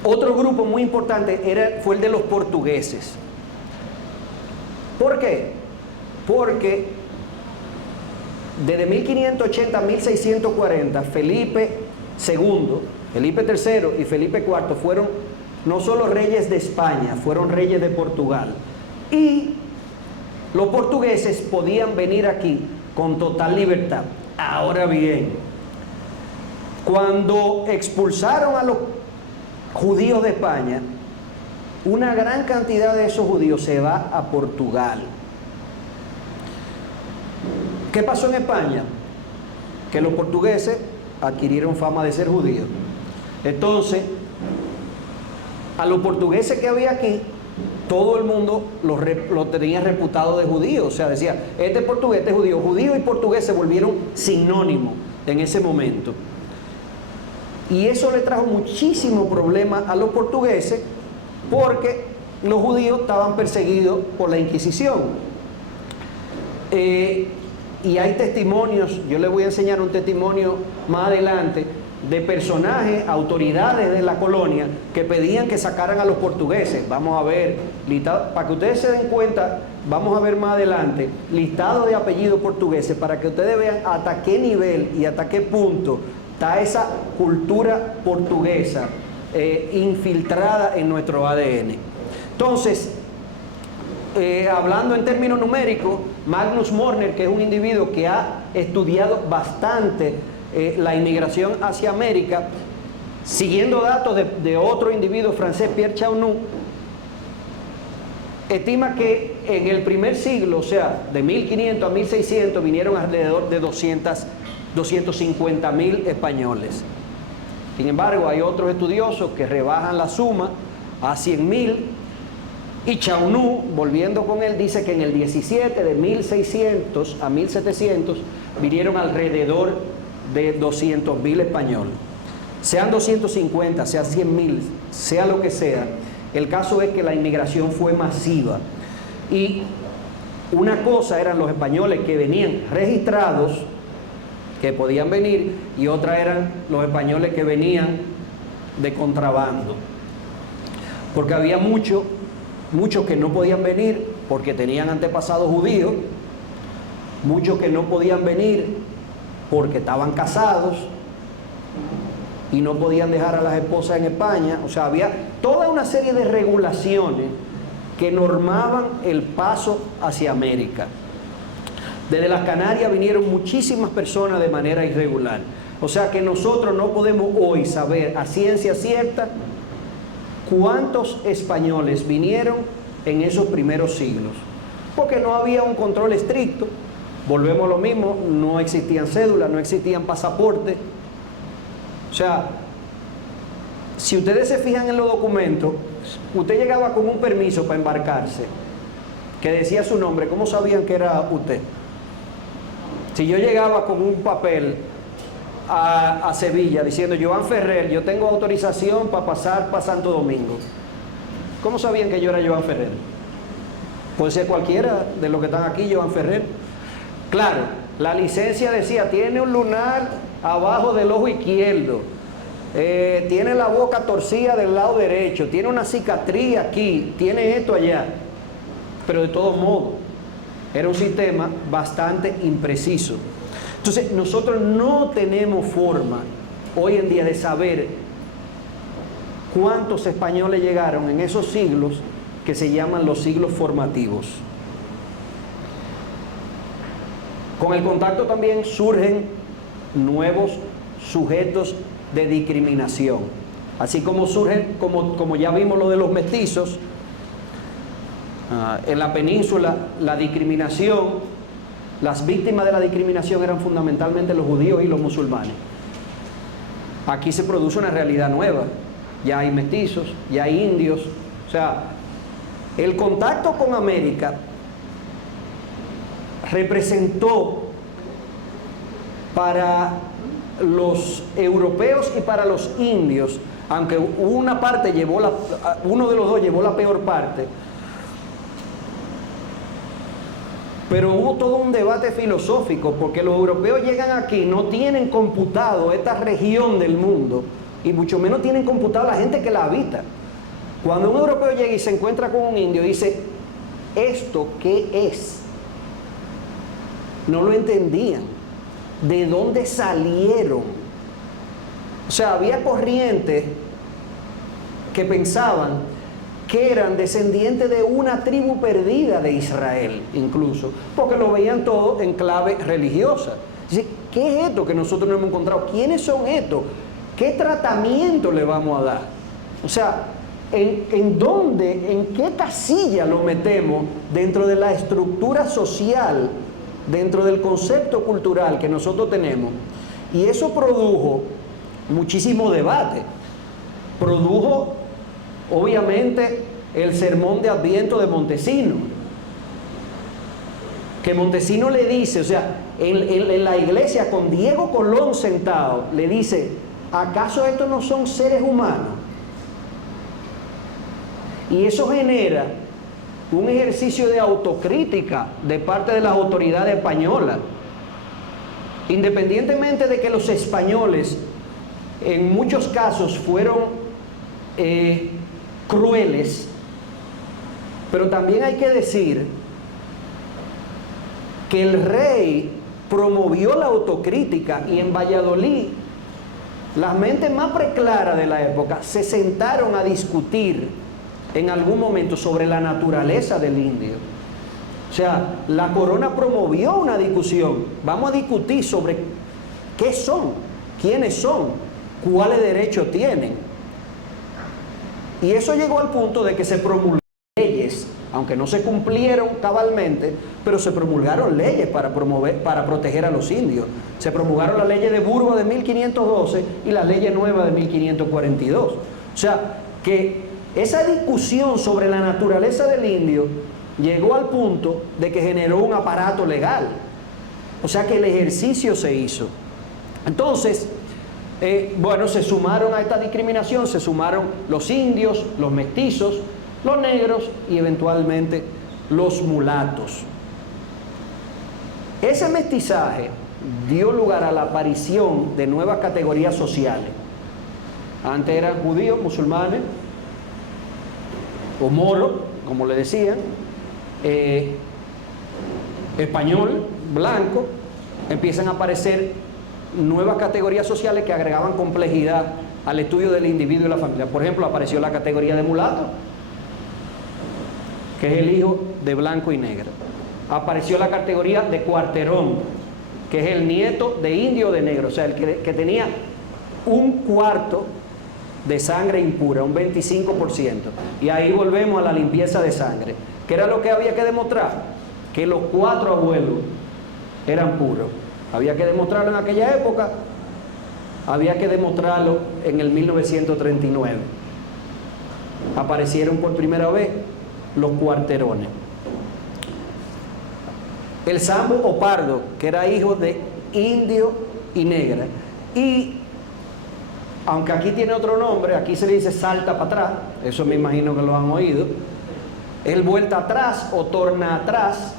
Otro grupo muy importante fue el de los portugueses. ¿Por qué? Porque desde 1580 a 1640, Felipe II, Felipe III y Felipe IV fueron no solo reyes de España, fueron reyes de Portugal. Y los portugueses podían venir aquí con total libertad. Ahora bien, cuando expulsaron a los judíos de España, una gran cantidad de esos judíos se va a Portugal. ¿Qué pasó en España? Que los portugueses adquirieron fama de ser judíos. Entonces, a los portugueses que había aquí, todo el mundo los tenía reputado de judíos. O sea, decía, este portugués, este judío. Judío y portugués se volvieron sinónimos en ese momento. Y eso le trajo muchísimo problema a los portugueses, porque los judíos estaban perseguidos por la Inquisición. Y hay testimonios, yo les voy a enseñar un testimonio más adelante, de personajes, autoridades de la colonia, que pedían que sacaran a los portugueses. Vamos a ver, para que ustedes se den cuenta, vamos a ver más adelante, listado de apellidos portugueses, para que ustedes vean hasta qué nivel y hasta qué punto está esa cultura portuguesa infiltrada en nuestro ADN. Entonces, hablando en términos numéricos, Magnus Morner, que es un individuo que ha estudiado bastante la inmigración hacia América, siguiendo datos de otro individuo francés, Pierre Chaunou, estima que en el primer siglo, o sea, de 1500 a 1600, vinieron alrededor de 250.000 españoles. Sin embargo, hay otros estudiosos que rebajan la suma a 100.000, y Chaunou, volviendo con él, dice que en el 17, de 1600 a 1700, vinieron alrededor de 200.000 españoles. Sean 250, sean 100.000, sea lo que sea, el caso es que la inmigración fue masiva. Y una cosa eran los españoles que venían registrados, que podían venir, y otra eran los españoles que venían de contrabando. Porque había muchos que no podían venir porque tenían antepasados judíos, muchos que no podían venir porque estaban casados y no podían dejar a las esposas en España. O sea, había toda una serie de regulaciones que normaban el paso hacia América. Desde las Canarias vinieron muchísimas personas de manera irregular. O sea que nosotros no podemos hoy saber a ciencia cierta cuántos españoles vinieron en esos primeros siglos, porque no había un control estricto. Volvemos a lo mismo, no existían cédulas, no existían pasaportes. O sea, si ustedes se fijan en los documentos, usted llegaba con un permiso para embarcarse que decía su nombre, ¿cómo sabían que era usted? Si yo llegaba con un papel a Sevilla diciendo Joan Ferrer, yo tengo autorización para pasar para Santo Domingo, ¿cómo sabían que yo era Joan Ferrer? Puede ser cualquiera de los que están aquí, Joan Ferrer. Claro, la licencia decía, tiene un lunar abajo del ojo izquierdo. tiene la boca torcida del lado derecho, tiene una cicatriz aquí, tiene esto allá. Pero de todos modos, era un sistema bastante impreciso. Entonces, nosotros no tenemos forma hoy en día de saber cuántos españoles llegaron en esos siglos que se llaman los siglos formativos. Con el contacto también surgen nuevos sujetos de discriminación. Así como surgen, como ya vimos lo de los mestizos, en la península la discriminación, las víctimas de la discriminación eran fundamentalmente los judíos y los musulmanes. Aquí se produce una realidad nueva, ya hay mestizos, ya hay indios, o sea, el contacto con América representó para los europeos y para los indios, aunque una parte uno de los dos llevó la peor parte, pero hubo todo un debate filosófico, porque los europeos llegan aquí, no tienen computado esta región del mundo, y mucho menos tienen computado la gente que la habita. Cuando un europeo llega y se encuentra con un indio, dice, ¿esto qué es? No lo entendían. ¿De dónde salieron? O sea, había corrientes que pensaban que eran descendientes de una tribu perdida de Israel, incluso, porque lo veían todo en clave religiosa. Dice, ¿qué es esto que nosotros no hemos encontrado? ¿Quiénes son estos? ¿Qué tratamiento le vamos a dar? O sea, ¿en dónde, en qué casilla lo metemos dentro de la estructura social, dentro del concepto cultural que nosotros tenemos? Y eso produjo muchísimo debate. Produjo, obviamente, el sermón de Adviento de Montesino. Que Montesino le dice, o sea, en la iglesia con Diego Colón sentado, le dice, ¿acaso estos no son seres humanos? Y eso genera un ejercicio de autocrítica de parte de las autoridades españolas. Independientemente de que los españoles en muchos casos fueron crueles, pero también hay que decir que el rey promovió la autocrítica, y en Valladolid las mentes más preclaras de la época se sentaron a discutir en algún momento sobre la naturaleza del indio. O sea, la corona promovió una discusión. Vamos a discutir sobre qué son, quiénes son, cuáles derechos tienen. Y eso llegó al punto de que se promulgaron leyes, aunque no se cumplieron cabalmente, pero se promulgaron leyes para proteger a los indios. Se promulgaron las leyes de Burgos de 1512 y las leyes nuevas de 1542. O sea, que esa discusión sobre la naturaleza del indio llegó al punto de que generó un aparato legal. O sea que el ejercicio se hizo. Entonces, bueno, se sumaron a esta discriminación, se sumaron los indios, los mestizos, los negros y eventualmente los mulatos. Ese mestizaje dio lugar a la aparición de nuevas categorías sociales. Antes eran judíos, musulmanes, o moros, como le decían, español, blanco. Empiezan a aparecer nuevas categorías sociales que agregaban complejidad al estudio del individuo y la familia. Por ejemplo, apareció la categoría de mulato, que es el hijo de blanco y negro. Apareció la categoría de cuarterón, que es el nieto de indio o de negro, o sea, el que tenía un cuarto de sangre impura, un 25%. Y ahí volvemos a la limpieza de sangre. ¿Qué era lo que había que demostrar? Que los 4 abuelos eran puros. Había que demostrarlo en aquella época, había que demostrarlo en el 1939. Aparecieron por primera vez los cuarterones. El sambo o pardo, que era hijo de indio y negra. Y aunque aquí tiene otro nombre, aquí se le dice salta para atrás, eso me imagino que lo han oído. El vuelta atrás o torna atrás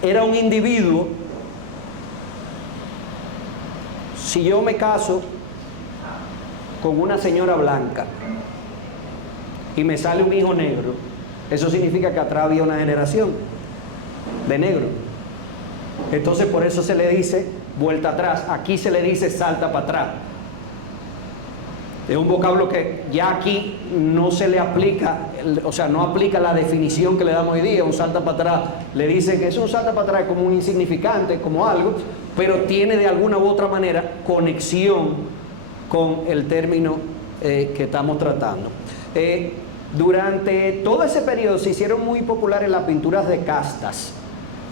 era un individuo. Si yo me caso con una señora blanca y me sale un hijo negro, eso significa que atrás había una generación de negros. Entonces por eso se le dice vuelta atrás. Aquí se le dice salta para atrás. Es un vocablo que ya aquí no se le aplica, o sea, no aplica la definición que le damos hoy día. Un salta para atrás, le dicen que es un salta para atrás como un insignificante, como algo, pero tiene de alguna u otra manera conexión con el término que estamos tratando. Durante todo ese periodo se hicieron muy populares las pinturas de castas,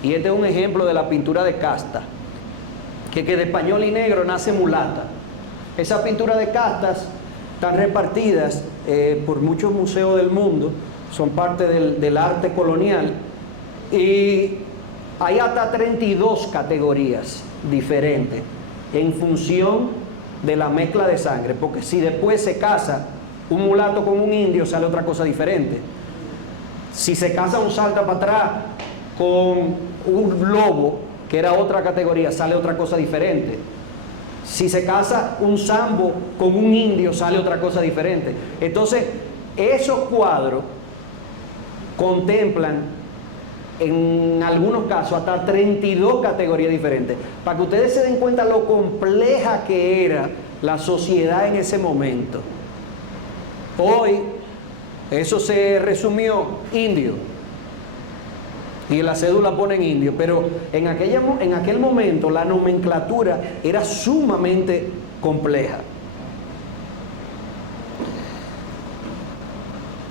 y este es un ejemplo de la pintura de casta, que de español y negro nace mulata. Esa pintura de castas están repartidas por muchos museos del mundo, son parte del arte colonial, y hay hasta 32 categorías diferentes en función de la mezcla de sangre, porque si después se casa un mulato con un indio, sale otra cosa diferente. Si se casa un salta para atrás con un lobo, que era otra categoría, sale otra cosa diferente. Si se casa un sambo con un indio, sale otra cosa diferente. Entonces, esos cuadros contemplan, en algunos casos, hasta 32 categorías diferentes. Para que ustedes se den cuenta lo compleja que era la sociedad en ese momento. Hoy, eso se resumió indio. Y en la cédula ponen indio, pero en aquel momento la nomenclatura era sumamente compleja.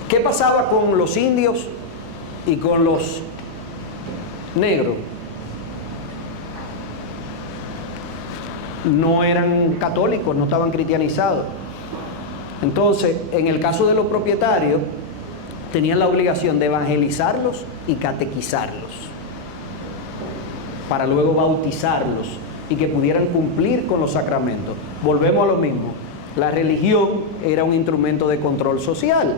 ¿Qué pasaba con los indios y con los negros? No eran católicos, no estaban cristianizados. Entonces, en el caso de los propietarios, tenían la obligación de evangelizarlos y catequizarlos para luego bautizarlos y que pudieran cumplir con los sacramentos. Volvemos a lo mismo. La religión era un instrumento de control social.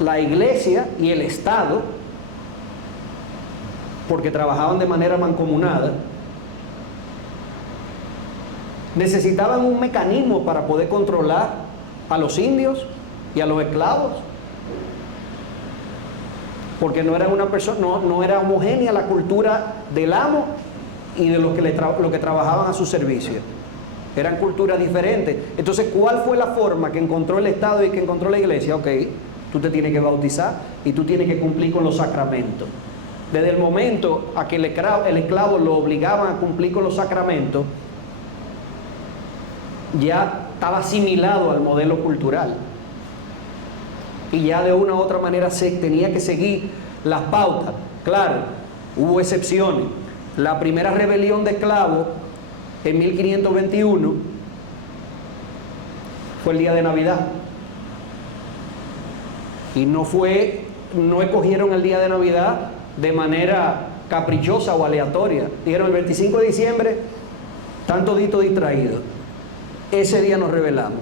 La iglesia y el Estado, porque trabajaban de manera mancomunada, necesitaban un mecanismo para poder controlar a los indios y a los esclavos, porque no era una persona, no era homogénea la cultura del amo y de los que trabajaban a su servicio. Eran culturas diferentes. Entonces, ¿cuál fue la forma que encontró el Estado y que encontró la iglesia? Ok, tú te tienes que bautizar y tú tienes que cumplir con los sacramentos. Desde el momento a que el esclavo lo obligaban a cumplir con los sacramentos, ya estaba asimilado al modelo cultural. Y ya de una u otra manera se tenía que seguir las pautas. Claro, hubo excepciones. La primera rebelión de esclavos en 1521 fue el día de Navidad. Y no escogieron el día de Navidad de manera caprichosa o aleatoria. Dijeron el 25 de diciembre, están toditos distraídos. Ese día nos rebelamos.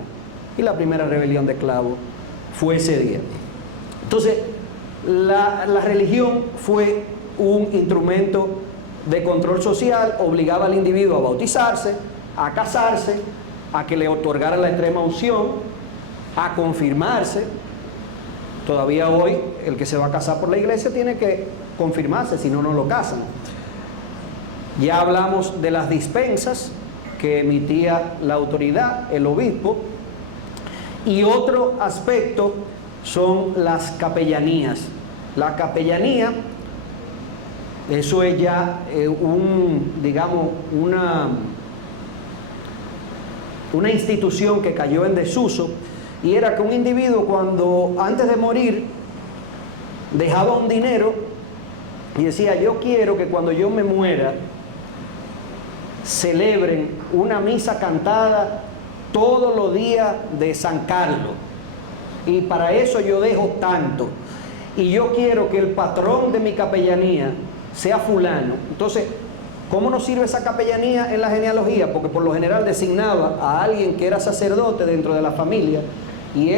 Y la primera rebelión de esclavos fue ese día. Entonces, la religión fue un instrumento de control social, obligaba al individuo a bautizarse, a casarse, a que le otorgaran la extrema unción, a confirmarse. Todavía hoy, el que se va a casar por la iglesia tiene que confirmarse, si no, no lo casan. Ya hablamos de las dispensas que emitía la autoridad, el obispo. Y otro aspecto son las capellanías. La capellanía, eso es ya una institución que cayó en desuso, y era que un individuo, cuando antes de morir dejaba un dinero y decía: yo quiero que cuando yo me muera celebren una misa cantada todos los días de San Carlos, y para eso yo dejo tanto, y yo quiero que el patrón de mi capellanía sea fulano. Entonces, ¿cómo nos sirve esa capellanía en la genealogía? Porque por lo general designaba a alguien que era sacerdote dentro de la familia, y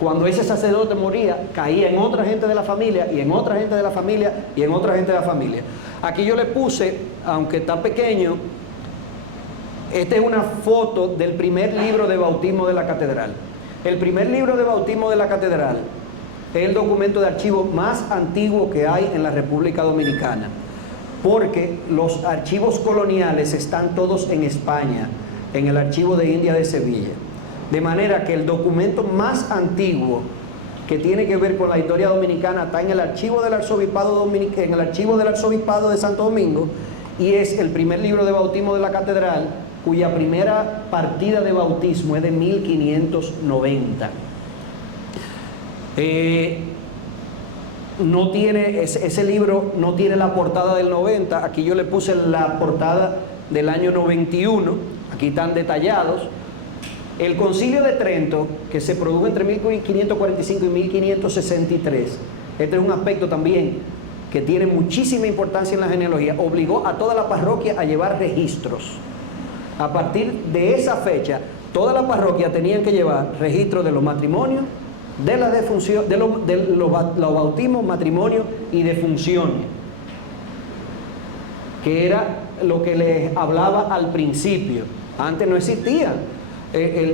cuando ese sacerdote moría, caía en otra gente de la familia, y en otra gente de la familia, y en otra gente de la familia. Aquí yo le puse, aunque está pequeño, Esta es una foto del primer libro de bautismo de la catedral. El primer libro de bautismo de la catedral es el documento de archivo más antiguo que hay en la República Dominicana, porque los archivos coloniales están todos en España, en el archivo de India de Sevilla. De manera que el documento más antiguo que tiene que ver con la historia dominicana está en el archivo del arzobispado de Santo Domingo, y es el primer libro de bautismo de la catedral, cuya primera partida de bautismo es de 1590. No tiene, ese libro no tiene la portada del 90, aquí yo le puse la portada del año 91, aquí están detallados. El Concilio de Trento, que se produjo entre 1545 y 1563, este es un aspecto también que tiene muchísima importancia en la genealogía, obligó a toda la parroquia a llevar registros. A partir de esa fecha, toda la parroquia tenían que llevar registros de los matrimonios, de la defunción, de los bautismos, matrimonios y defunciones, que era lo que les hablaba al principio. Antes no existía,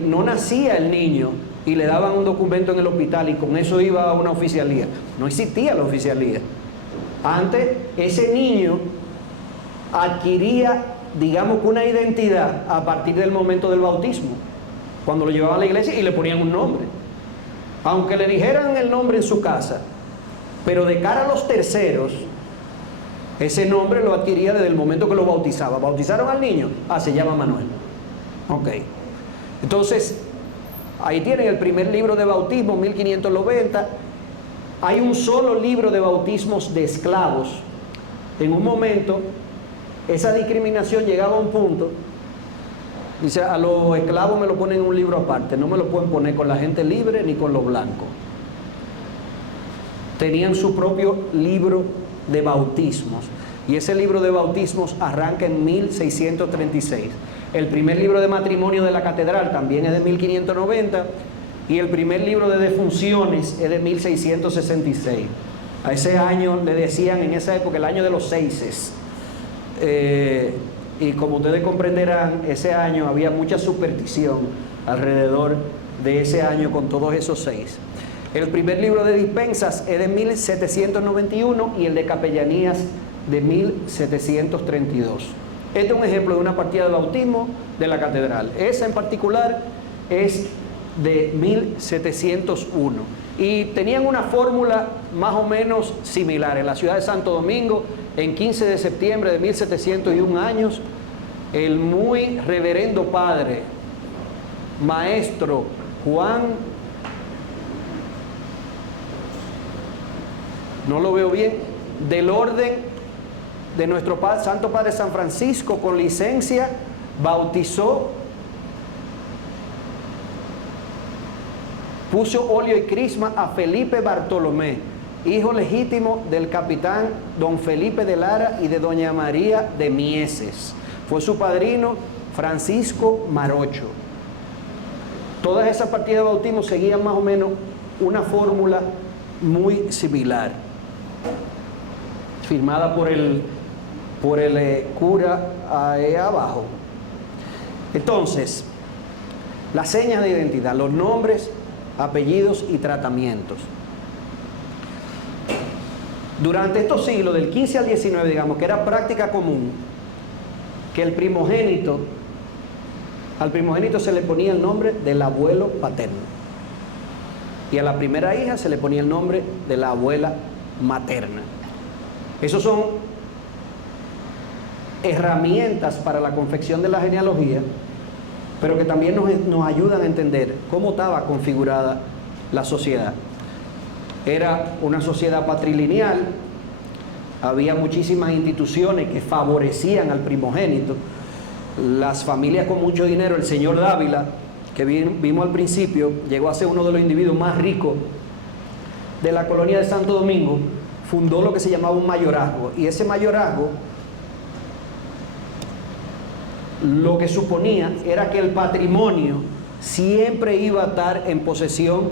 no nacía el niño y le daban un documento en el hospital y con eso iba a una oficialía. No existía la oficialía. Antes ese niño adquiría, digamos, una identidad a partir del momento del bautismo, cuando lo llevaban a la iglesia y le ponían un nombre, aunque le dijeran el nombre en su casa, pero de cara a los terceros, ese nombre lo adquiría desde el momento que lo bautizaba. ¿Bautizaron al niño? Se llama Manuel. Ok. Entonces, ahí tienen el primer libro de bautismo, 1590. Hay un solo libro de bautismos de esclavos. En un momento, esa discriminación llegaba a un punto, dice, a los esclavos me lo ponen en un libro aparte, no me lo pueden poner con la gente libre ni con los blancos. Tenían su propio libro de bautismos, y ese libro de bautismos arranca en 1636. El primer libro de matrimonio de la catedral también es de 1590, y el primer libro de defunciones es de 1666. A ese año le decían en esa época el año de los seises. Y como ustedes comprenderán, ese año había mucha superstición alrededor de ese año con todos esos seis. El primer libro de dispensas es de 1791 y el de capellanías de 1732. Este es un ejemplo de una partida de bautismo de la catedral. Esa en particular es de 1701. Y tenían una fórmula más o menos similar. En la ciudad de Santo Domingo, en 15 de septiembre de 1701 años, el muy reverendo padre, maestro Juan, no lo veo bien, del orden de nuestro Santo Padre San Francisco, con licencia, bautizó, puso óleo y crisma a Felipe Bartolomé, hijo legítimo del capitán don Felipe de Lara y de doña María de Mieses. Fue su padrino Francisco Marocho. Todas esas partidas de bautismo seguían más o menos una fórmula muy similar, firmada por el cura ahí abajo. Entonces, las señas de identidad, los nombres, apellidos y tratamientos. Durante estos siglos, del 15 al 19, digamos, que era práctica común que al primogénito se le ponía el nombre del abuelo paterno, y a la primera hija se le ponía el nombre de la abuela materna. Esos son herramientas para la confección de la genealogía, pero que también nos ayudan a entender cómo estaba configurada la sociedad. Era una sociedad patrilineal, había muchísimas instituciones que favorecían al primogénito. Las familias con mucho dinero, el señor Dávila, que vimos al principio, llegó a ser uno de los individuos más ricos de la colonia de Santo Domingo, fundó lo que se llamaba un mayorazgo, y ese mayorazgo lo que suponía era que el patrimonio siempre iba a estar en posesión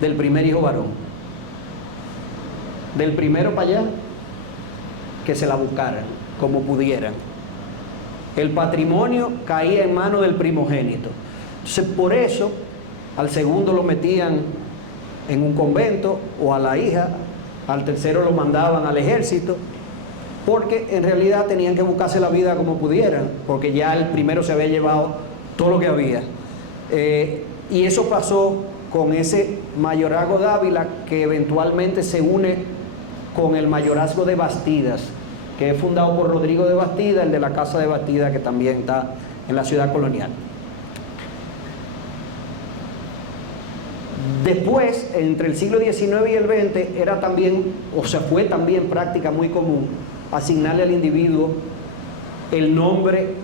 del primer hijo varón. Del primero para allá, que se la buscaran como pudieran. el patrimonio caía en manos del primogénito. Entonces, por eso, al segundo lo metían en un convento o a la hija, al tercero lo mandaban al ejército, porque en realidad tenían que buscarse la vida como pudieran, porque ya el primero se había llevado todo lo que había. Y eso pasó con ese mayorazgo Dávila, que eventualmente se une con el mayorazgo de Bastidas, que es fundado por Rodrigo de Bastida, el de la Casa de Bastida, que también está en la ciudad colonial. Después, entre el siglo XIX y el XX, era también, o sea, fue también práctica muy común asignarle al individuo el nombre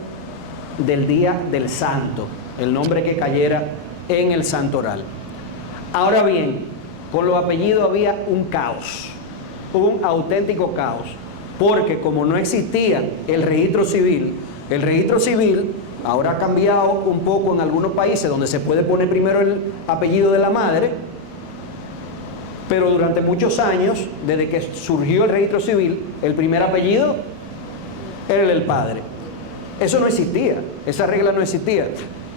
del día del santo, el nombre que cayera en el santoral. Ahora bien, con los apellidos había un caos, un auténtico caos, porque como no existía el registro civil ahora ha cambiado un poco en algunos países donde se puede poner primero el apellido de la madre, pero durante muchos años, desde que surgió el registro civil, el primer apellido era el del padre. Eso no existía, esa regla no existía.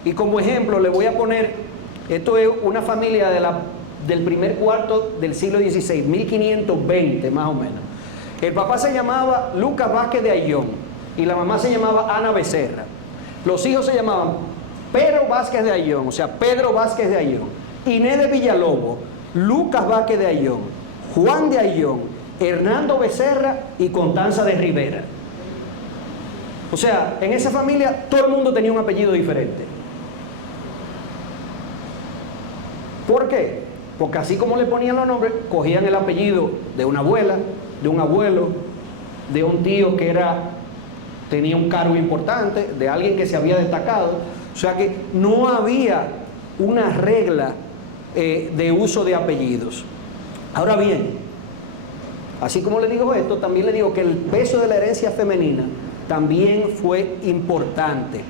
Y como ejemplo le voy a poner, esto es una familia del primer cuarto del siglo XVI, 1520 más o menos. El papá se llamaba Lucas Vázquez de Ayllón y la mamá se llamaba Ana Becerra. Los hijos se llamaban Pedro Vázquez de Ayllón, o sea, Pedro Vázquez de Ayllón, Inés de Villalobos, Lucas Vázquez de Ayllón, Juan de Ayllón, Hernando Becerra y Constanza de Rivera. O sea, en esa familia todo el mundo tenía un apellido diferente. ¿Por qué? Porque así como le ponían los nombres, cogían el apellido de una abuela, de un abuelo, de un tío que tenía un cargo importante, de alguien que se había destacado. O sea que no había una regla de uso de apellidos. Ahora bien, así como le digo esto, también le digo que el peso de la herencia femenina también fue importante.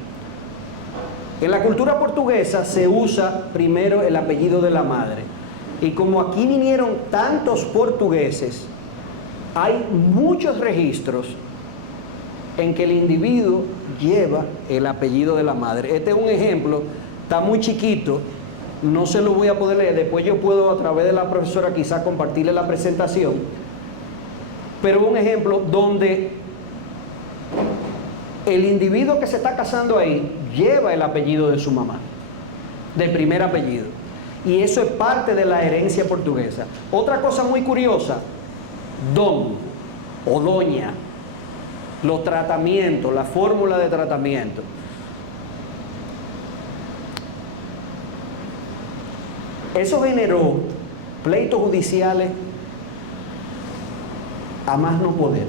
En la cultura portuguesa se usa primero el apellido de la madre. Y como aquí vinieron tantos portugueses, hay muchos registros en que el individuo lleva el apellido de la madre. Este es un ejemplo, está muy chiquito, no se lo voy a poder leer, después yo puedo a través de la profesora quizás compartirle la presentación, pero un ejemplo donde el individuo que se está casando ahí lleva el apellido de su mamá, del primer apellido, y eso es parte de la herencia portuguesa. Otra cosa muy curiosa, don o doña, los tratamientos, la fórmula de tratamiento. Eso generó pleitos judiciales a más no poder.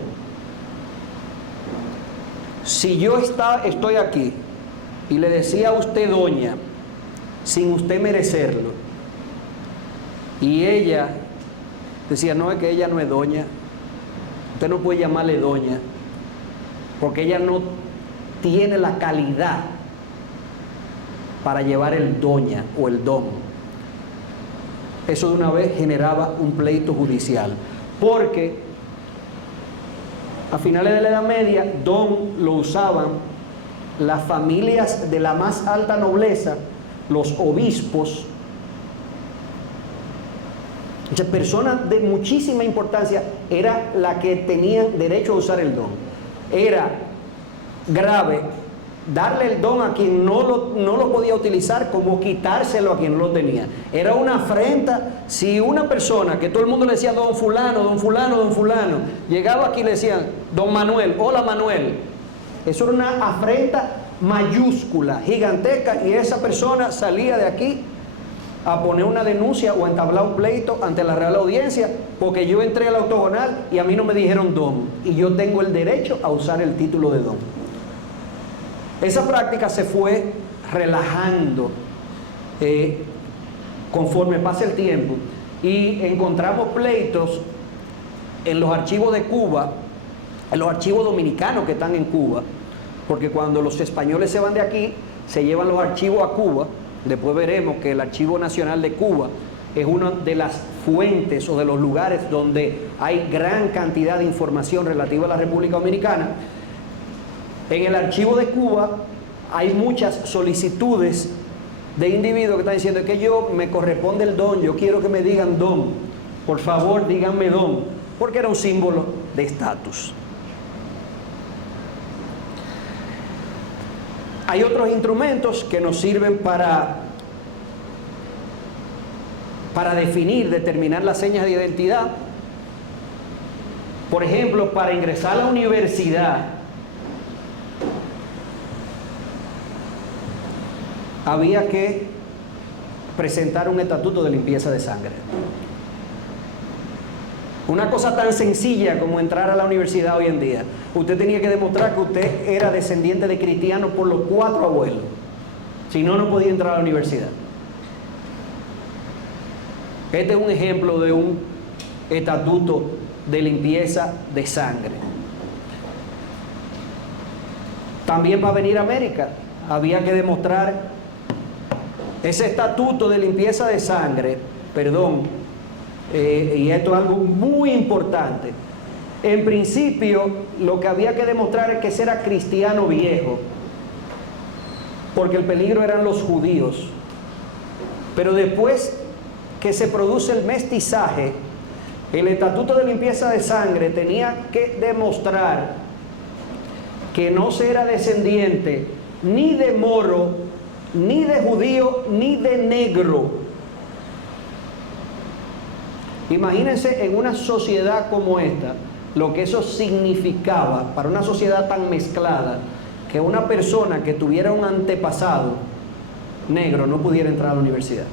Si yo estoy aquí y le decía a usted doña, sin usted merecerlo, y ella decía, no, es que ella no es doña, usted no puede llamarle doña, porque ella no tiene la calidad para llevar el doña o el don. Eso de una vez generaba un pleito judicial, porque a finales de la Edad Media, don lo usaban las familias de la más alta nobleza, los obispos, muchas personas de muchísima importancia, era la que tenían derecho a usar el don. Era grave darle el don a quien no lo podía utilizar, como quitárselo a quien no lo tenía. Era una afrenta si una persona que todo el mundo le decía don fulano, don fulano, don fulano, llegaba aquí y le decían don Manuel, hola Manuel. Eso era una afrenta mayúscula, gigantesca, y esa persona salía de aquí a poner una denuncia o a entablar un pleito ante la Real Audiencia, porque yo entré al octogonal y a mí no me dijeron don, y yo tengo el derecho a usar el título de don. Esa práctica se fue relajando conforme pasa el tiempo, y encontramos pleitos en los archivos de Cuba, en los archivos dominicanos que están en Cuba, porque cuando los españoles se van de aquí, se llevan los archivos a Cuba. Después veremos que el Archivo Nacional de Cuba es una de las fuentes o de los lugares donde hay gran cantidad de información relativa a la República Dominicana. En el archivo de Cuba hay muchas solicitudes de individuos que están diciendo que yo me corresponde el don, yo quiero que me digan don, por favor díganme don, porque era un símbolo de estatus. Hay otros instrumentos que nos sirven para definir, determinar las señas de identidad. Por ejemplo, para ingresar a la universidad, había que presentar un estatuto de limpieza de sangre. Una cosa tan sencilla como entrar a la universidad hoy en día. Usted tenía que demostrar que usted era descendiente de cristianos por los 4 abuelos. Si no, no podía entrar a la universidad. Este es un ejemplo de un estatuto de limpieza de sangre. También para venir a América había que demostrar ese estatuto de limpieza de sangre, y esto es algo muy importante. En principio, lo que había que demostrar es que ese era cristiano viejo, porque el peligro eran los judíos. Pero después que se produce el mestizaje, el estatuto de limpieza de sangre tenía que demostrar que no se era descendiente ni de moro, ni de judío, ni de negro. Imagínense en una sociedad como esta, lo que eso significaba para una sociedad tan mezclada, que una persona que tuviera un antepasado negro no pudiera entrar a la universidad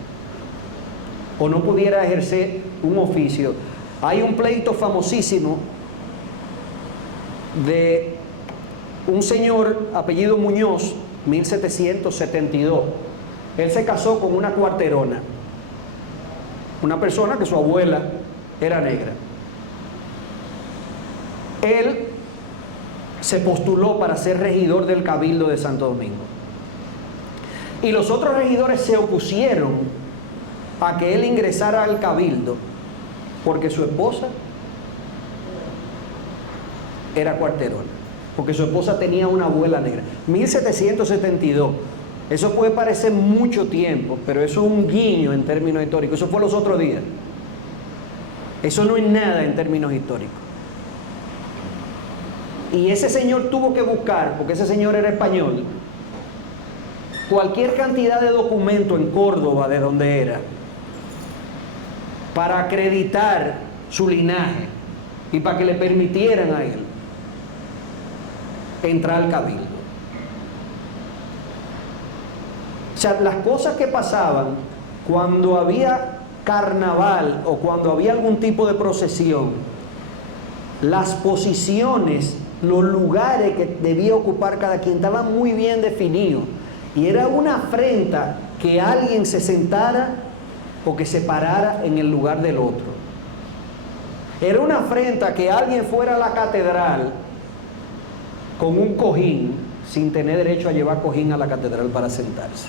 o no pudiera ejercer un oficio. Hay un pleito famosísimo de un señor apellido Muñoz, 1772. Él se casó con una cuarterona, una persona que su abuela era negra. Él se postuló para ser regidor del Cabildo de Santo Domingo. Y los otros regidores se opusieron a que él ingresara al Cabildo porque su esposa era cuarterona, porque su esposa tenía una abuela negra. 1772. Eso puede parecer mucho tiempo, pero eso es un guiño en términos históricos. Eso fue los otros días. Eso no es nada en términos históricos. Y ese señor tuvo que buscar, porque ese señor era español, cualquier cantidad de documento en Córdoba, de donde era, para acreditar su linaje y para que le permitieran a él entrar al Cabildo. O sea, las cosas que pasaban cuando había carnaval o cuando había algún tipo de procesión, las posiciones, los lugares que debía ocupar cada quien estaban muy bien definidos. Y era una afrenta que alguien se sentara o que se parara en el lugar del otro. Era una afrenta que alguien fuera a la catedral con un cojín sin tener derecho a llevar cojín a la catedral para sentarse.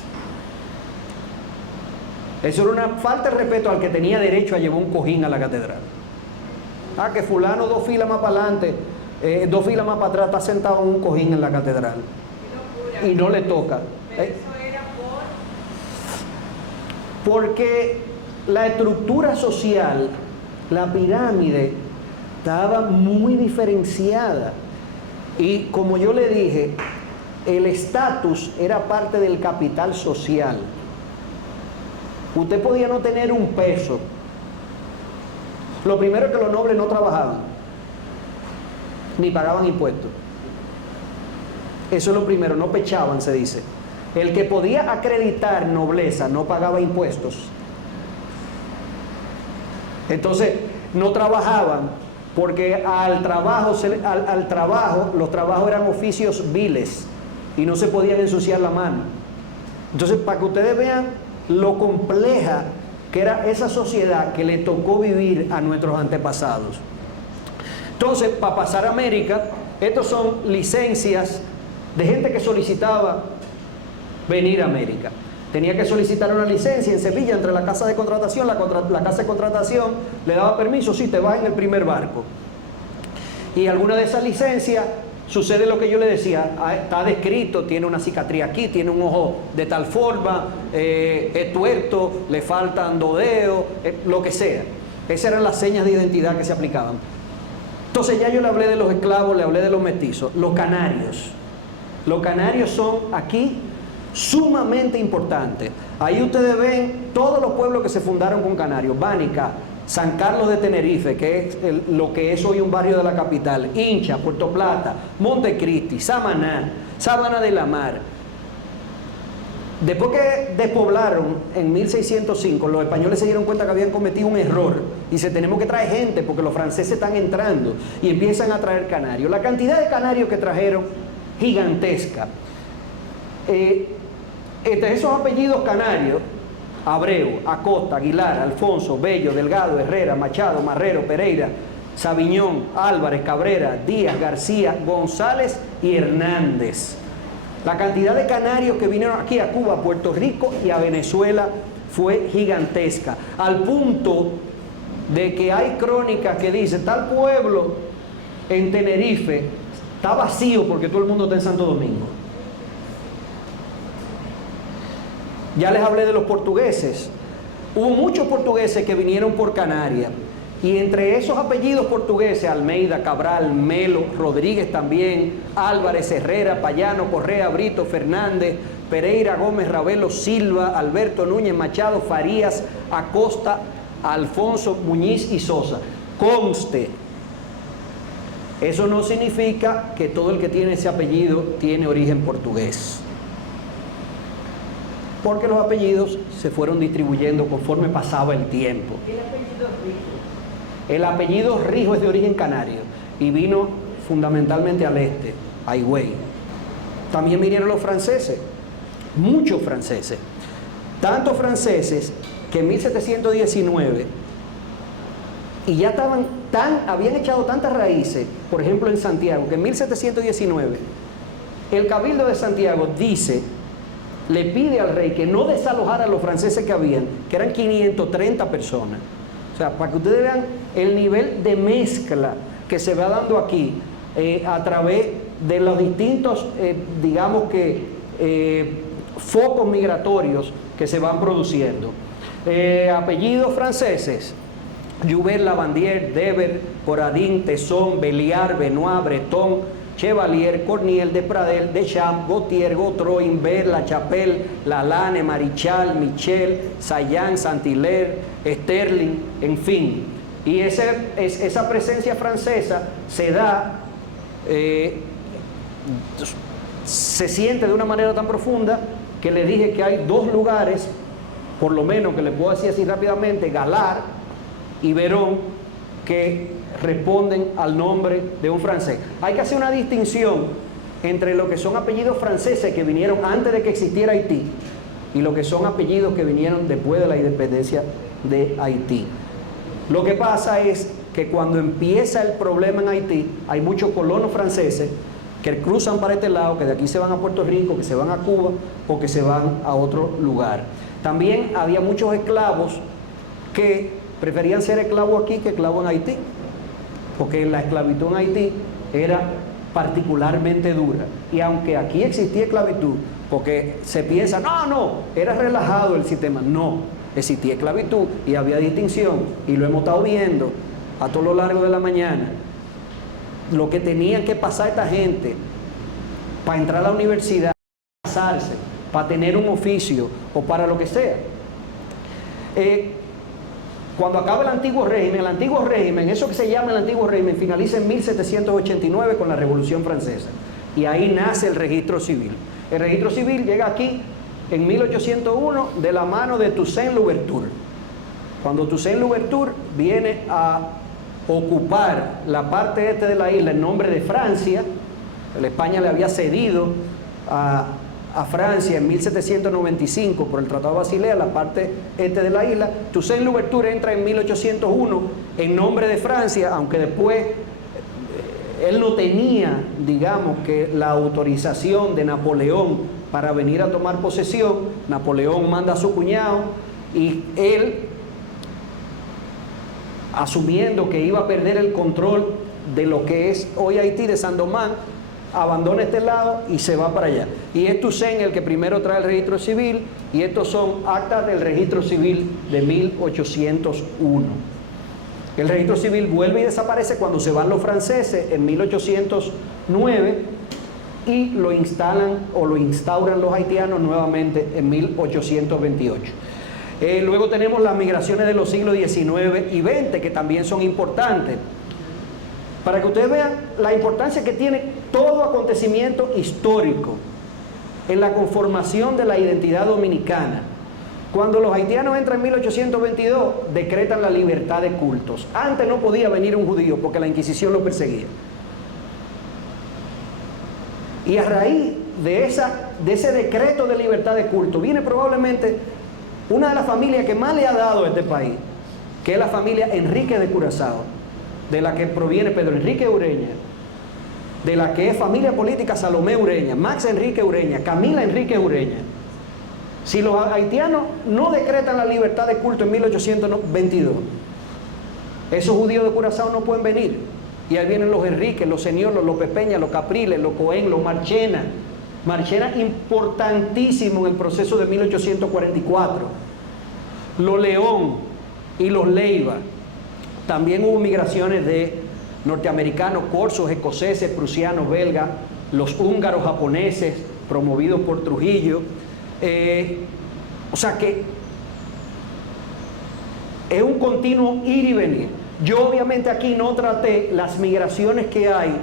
Eso era una falta de respeto al que tenía derecho a llevar un cojín a la catedral. Ah, que fulano 2 filas más para adelante, 2 filas más para atrás está sentado en un cojín en la catedral y no le toca. Pero eso era Porque la estructura social, la pirámide, estaba muy diferenciada. Y como yo le dije, el estatus era parte del capital social. Usted podía no tener un peso. Lo primero es que los nobles no trabajaban, ni pagaban impuestos. Eso es lo primero, no pechaban, se dice. El que podía acreditar nobleza no pagaba impuestos. Entonces, no trabajaban, porque al trabajo, los trabajos eran oficios viles y no se podían ensuciar la mano. Entonces, para que ustedes vean lo compleja que era esa sociedad que le tocó vivir a nuestros antepasados. Entonces, para pasar a América, estos son licencias de gente que solicitaba venir a América. Tenía que solicitar una licencia en Sevilla entre la casa de contratación. La casa de contratación le daba permiso, sí, te vas en el primer barco. Y alguna de esas licencias sucede lo que yo le decía, está descrito, tiene una cicatriz aquí, tiene un ojo de tal forma, es tuerto, le faltan dos dedos, lo que sea. Esas eran las señas de identidad que se aplicaban. Entonces ya yo le hablé de los esclavos, le hablé de los mestizos. Los canarios. Los canarios son aquí sumamente importantes. Ahí ustedes ven todos los pueblos que se fundaron con canarios. Bánica, San Carlos de Tenerife, que es lo que es hoy un barrio de la capital, Hincha, Puerto Plata, Montecristi, Samaná, Sabana de la Mar. Después que despoblaron en 1605, los españoles se dieron cuenta que habían cometido un error y dice, tenemos que traer gente porque los franceses están entrando, y empiezan a traer canarios. La cantidad de canarios que trajeron, gigantesca. Entre esos apellidos canarios, Abreu, Acosta, Aguilar, Alfonso, Bello, Delgado, Herrera, Machado, Marrero, Pereira, Sabiñón, Álvarez, Cabrera, Díaz, García, González y Hernández. La cantidad de canarios que vinieron aquí a Cuba, a Puerto Rico y a Venezuela fue gigantesca, al punto de que hay crónicas que dicen, tal pueblo en Tenerife está vacío porque todo el mundo está en Santo Domingo. Ya les hablé de los portugueses. Hubo muchos portugueses que vinieron por Canarias, y entre esos apellidos portugueses, Almeida, Cabral, Melo, Rodríguez también, Álvarez, Herrera, Payano, Correa, Brito, Fernández, Pereira, Gómez, Ravelo, Silva, Alberto Núñez, Machado, Farías, Acosta, Alfonso, Muñiz y Sosa. Conste, eso no significa que todo el que tiene ese apellido tiene origen portugués, porque los apellidos se fueron distribuyendo conforme pasaba el tiempo. El apellido Rijo. El apellido Rijo es de origen canario y vino fundamentalmente al este, a Higüey. También vinieron los franceses, muchos franceses, tantos franceses que en 1719, y ya habían echado tantas raíces, por ejemplo en Santiago, que en 1719 el Cabildo de Santiago le pide al rey que no desalojara a los franceses que habían, que eran 530 personas. O sea, para que ustedes vean el nivel de mezcla que se va dando aquí a través de los distintos, focos migratorios que se van produciendo. Apellidos franceses: Joubert, Lavandier, Dever, Coradin, Tesson, Belliard, Benoit, Breton, Chevalier, Corniel, Despradel, Deschamps, Gautier, Gautreau, Imbert, La Chapelle, Lalane, Marichal, Michel, Saillant, Saint-Hilaire, Sterling, en fin. Y esa presencia francesa se da, se siente de una manera tan profunda que le dije que hay dos lugares, por lo menos que les puedo decir así rápidamente, Galar y Verón, que responden al nombre de un francés. Hay que hacer una distinción entre lo que son apellidos franceses que vinieron antes de que existiera Haití y lo que son apellidos que vinieron después de la independencia de Haití. Lo que pasa es que cuando empieza el problema en Haití, hay muchos colonos franceses que cruzan para este lado, que de aquí se van a Puerto Rico, que se van a Cuba o que se van a otro lugar. También había muchos esclavos que preferían ser esclavos aquí que esclavos en Haití, porque la esclavitud en Haití era particularmente dura. Y aunque aquí existía esclavitud, porque se piensa, no, era relajado el sistema. No, existía esclavitud y había distinción, y lo hemos estado viendo a todo lo largo de la mañana. Lo que tenían que pasar esta gente para entrar a la universidad, para casarse, para tener un oficio o para lo que sea. Cuando acaba el antiguo régimen, eso que se llama el antiguo régimen, finaliza en 1789 con la Revolución Francesa. Y ahí nace el registro civil. El registro civil llega aquí en 1801 de la mano de Toussaint Louverture. Cuando Toussaint Louverture viene a ocupar la parte este de la isla en nombre de Francia, España le había cedido a Francia en 1795 por el Tratado de Basilea la parte este de la isla. Toussaint Louverture entra en 1801 en nombre de Francia, aunque después él no tenía, digamos, que la autorización de Napoleón para venir a tomar posesión. Napoleón manda a su cuñado y él, asumiendo que iba a perder el control de lo que es hoy Haití, de Saint-Domingue, abandona este lado y se va para allá. Y es Toussaint el que primero trae el registro civil, y estos son actas del registro civil de 1801. El registro civil vuelve y desaparece cuando se van los franceses en 1809 y lo instalan o lo instauran los haitianos nuevamente en 1828. Luego tenemos las migraciones de los siglos XIX y XX, que también son importantes. Para que ustedes vean la importancia que tiene todo acontecimiento histórico en la conformación de la identidad dominicana. Cuando los haitianos entran en 1822, decretan la libertad de cultos. Antes no podía venir un judío porque la Inquisición lo perseguía. Y a raíz de ese decreto de libertad de culto, viene probablemente una de las familias que más le ha dado a este país, que es la familia Enrique de Curazao, de la que proviene Pedro Enrique Ureña, de la que es familia política Salomé Ureña, Max Enrique Ureña, Camila Enrique Ureña. Si los haitianos no decretan la libertad de culto en 1822, esos judíos de Curazao no pueden venir. Y ahí vienen los Enrique, los Señor, los López Peña, los Capriles, los Cohen, los Marchena. Marchena importantísimo en el proceso de 1844. Los León y los Leiva. También hubo migraciones de norteamericanos, corsos, escoceses, prusianos, belgas, los húngaros, japoneses, promovidos por Trujillo. O sea que es un continuo ir y venir. Yo obviamente aquí no traté las migraciones que hay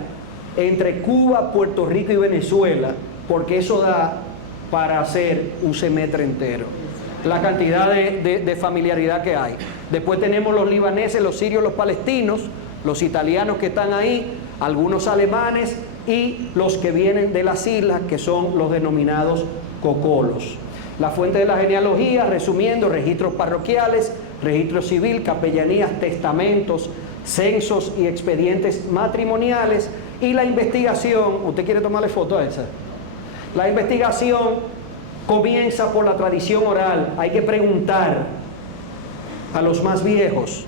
entre Cuba, Puerto Rico y Venezuela, porque eso da para hacer un semestre entero, la cantidad de familiaridad que hay. Después tenemos los libaneses, los sirios, los palestinos, los italianos que están ahí, algunos alemanes y los que vienen de las islas, que son los denominados cocolos. La fuente de la genealogía, resumiendo, registros parroquiales, registro civil, capellanías, testamentos, censos y expedientes matrimoniales. Y la investigación, ¿usted quiere tomarle foto a esa? La investigación comienza por la tradición oral. Hay que preguntar a los más viejos,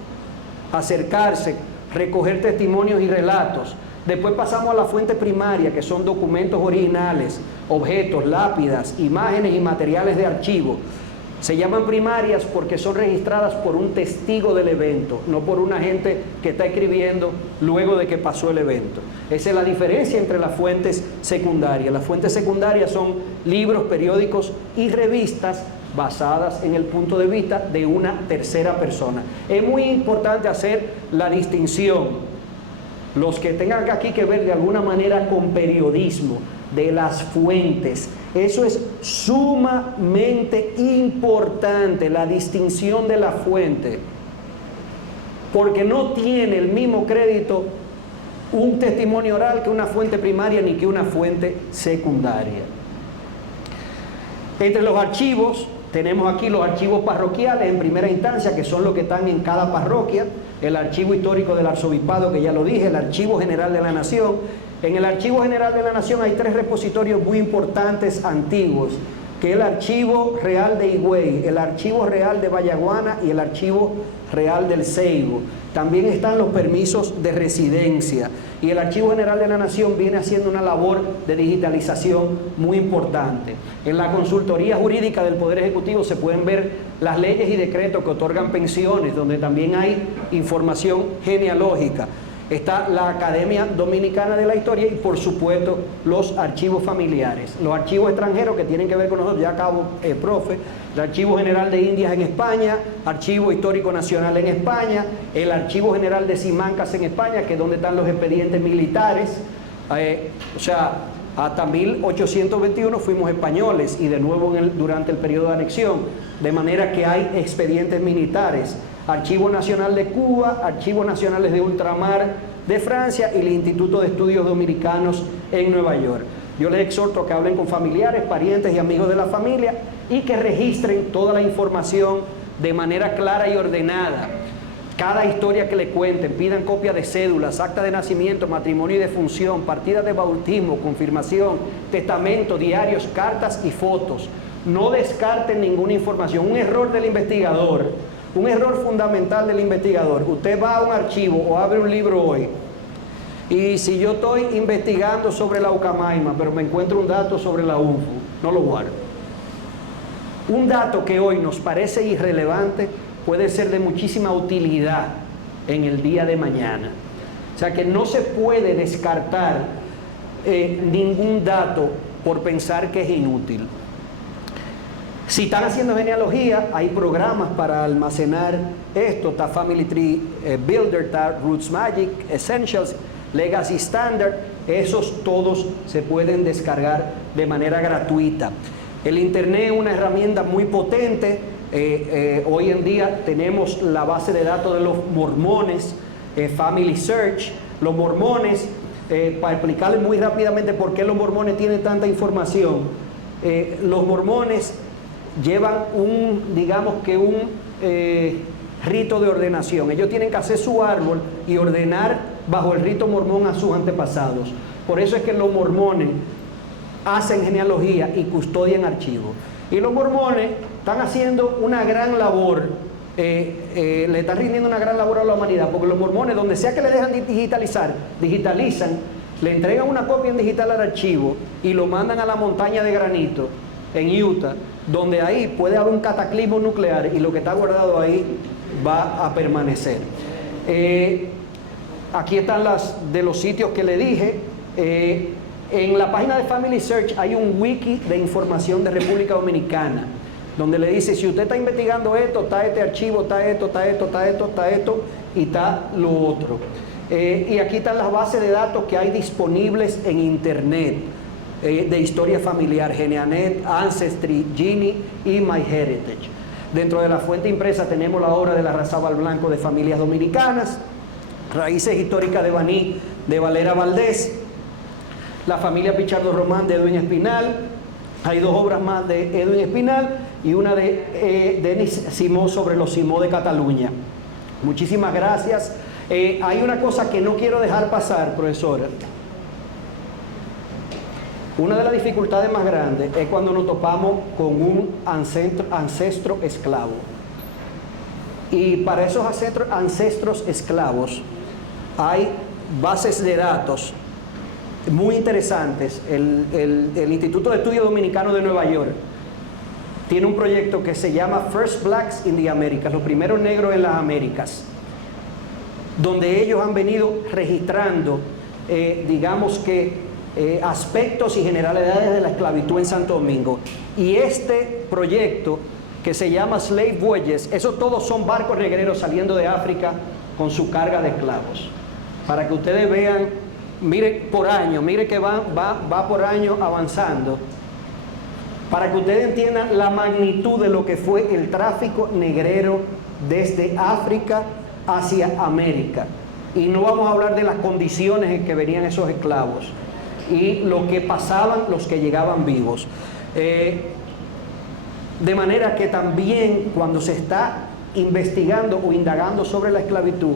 acercarse, recoger testimonios y relatos. Después pasamos a la fuente primaria, que son documentos originales, objetos, lápidas, imágenes y materiales de archivo. Se llaman primarias porque son registradas por un testigo del evento, no por una gente que está escribiendo luego de que pasó el evento. Esa es la diferencia entre las fuentes secundarias. Las fuentes secundarias son libros, periódicos y revistas basadas en el punto de vista de una tercera persona. Es muy importante hacer la distinción. Los que tengan aquí que ver de alguna manera con periodismo, de las fuentes, eso es sumamente importante, la distinción de la fuente, porque no tiene el mismo crédito un testimonio oral que una fuente primaria ni que una fuente secundaria. Entre los archivos tenemos aquí los archivos parroquiales en primera instancia, que son los que están en cada parroquia, el archivo histórico del arzobispado, que ya lo dije, el archivo general de la nación. En el archivo general de la nación hay tres repositorios muy importantes antiguos, que es el archivo real de Higüey, el archivo real de Vallaguana y el archivo real del Ceibo. También están los permisos de residencia, y el archivo general de la nación viene haciendo una labor de digitalización muy importante. En la consultoría jurídica del Poder Ejecutivo se pueden ver las leyes y decretos que otorgan pensiones, donde también hay información genealógica. Está la Academia Dominicana de la Historia y, por supuesto, los archivos familiares. Los archivos extranjeros que tienen que ver con nosotros, ya acabo, profe, el Archivo General de Indias en España, Archivo Histórico Nacional en España, el Archivo General de Simancas en España, que es donde están los expedientes militares. O sea, hasta 1821 fuimos españoles y de nuevo durante el periodo de anexión, de manera que hay expedientes militares. Archivo Nacional de Cuba, Archivos Nacionales de Ultramar de Francia y el Instituto de Estudios Dominicanos en Nueva York. Yo les exhorto a que hablen con familiares, parientes y amigos de la familia y que registren toda la información de manera clara y ordenada. Cada historia que le cuenten, pidan copia de cédulas, acta de nacimiento, matrimonio y defunción, partida de bautismo, confirmación, testamento, diarios, cartas y fotos. No descarten ninguna información. Un error del investigador, un error fundamental del investigador. Usted va a un archivo o abre un libro hoy Y si yo estoy investigando sobre la Ucamaima, pero me encuentro un dato sobre la UNFU, no lo guardo. Un dato que hoy nos parece irrelevante puede ser de muchísima utilidad en el día de mañana. O sea que no se puede descartar ningún dato por pensar que es inútil. Si están haciendo genealogía, hay programas para almacenar esto. Está Family Tree Builder, está Roots Magic, Essentials, Legacy Standard. Esos todos se pueden descargar de manera gratuita. El Internet es una herramienta muy potente. Hoy en día tenemos la base de datos de los mormones, Family Search. Los mormones, para explicarles muy rápidamente por qué los mormones tienen tanta información, los mormones llevan un rito de ordenación. Ellos tienen que hacer su árbol y ordenar bajo el rito mormón a sus antepasados. Por eso es que los mormones hacen genealogía y custodian archivos. Y los mormones están haciendo una gran labor, le están rindiendo una gran labor a la humanidad, porque los mormones, donde sea que le dejan digitalizan, le entregan una copia en digital al archivo y lo mandan a la montaña de granito en Utah, donde ahí puede haber un cataclismo nuclear y lo que está guardado ahí va a permanecer. Aquí están de los sitios que le dije. En la página de Family Search hay un wiki de información de República Dominicana, donde le dice, si usted está investigando esto, está este archivo, está esto, está esto, está esto, está esto y está lo otro. Y aquí están las bases de datos que hay disponibles en Internet, de historia familiar, Geneanet, Ancestry, Gini y MyHeritage. Dentro de la fuente impresa tenemos la obra de la Razábal Blanco de Familias Dominicanas, Raíces Históricas de Baní de Valera Valdés, La Familia Pichardo Román de Edwin Espinal. Hay dos obras más de Edwin Espinal y una de Denis Simó sobre los Simó de Cataluña. Muchísimas gracias. Hay una cosa que no quiero dejar pasar, profesora. Una de las dificultades más grandes es cuando nos topamos con un ancestro esclavo. Y para esos ancestros esclavos hay bases de datos muy interesantes. El Instituto de Estudios Dominicanos de Nueva York tiene un proyecto que se llama First Blacks in the Americas, los primeros negros en las Américas, donde ellos han venido registrando, aspectos y generalidades de la esclavitud en Santo Domingo. Y este proyecto, que se llama Slave Voyages, esos todos son barcos negreros saliendo de África con su carga de esclavos. Para que ustedes vean, mire por año, mire que va por año avanzando, para que ustedes entiendan la magnitud de lo que fue el tráfico negrero desde África hacia América. Y no vamos a hablar de las condiciones en que venían esos esclavos y lo que pasaban los que llegaban vivos. De manera que también cuando se está investigando o indagando sobre la esclavitud,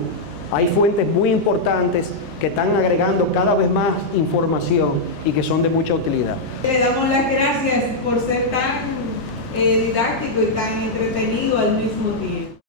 hay fuentes muy importantes que están agregando cada vez más información y que son de mucha utilidad. Le damos las gracias por ser tan didáctico y tan entretenido al mismo tiempo.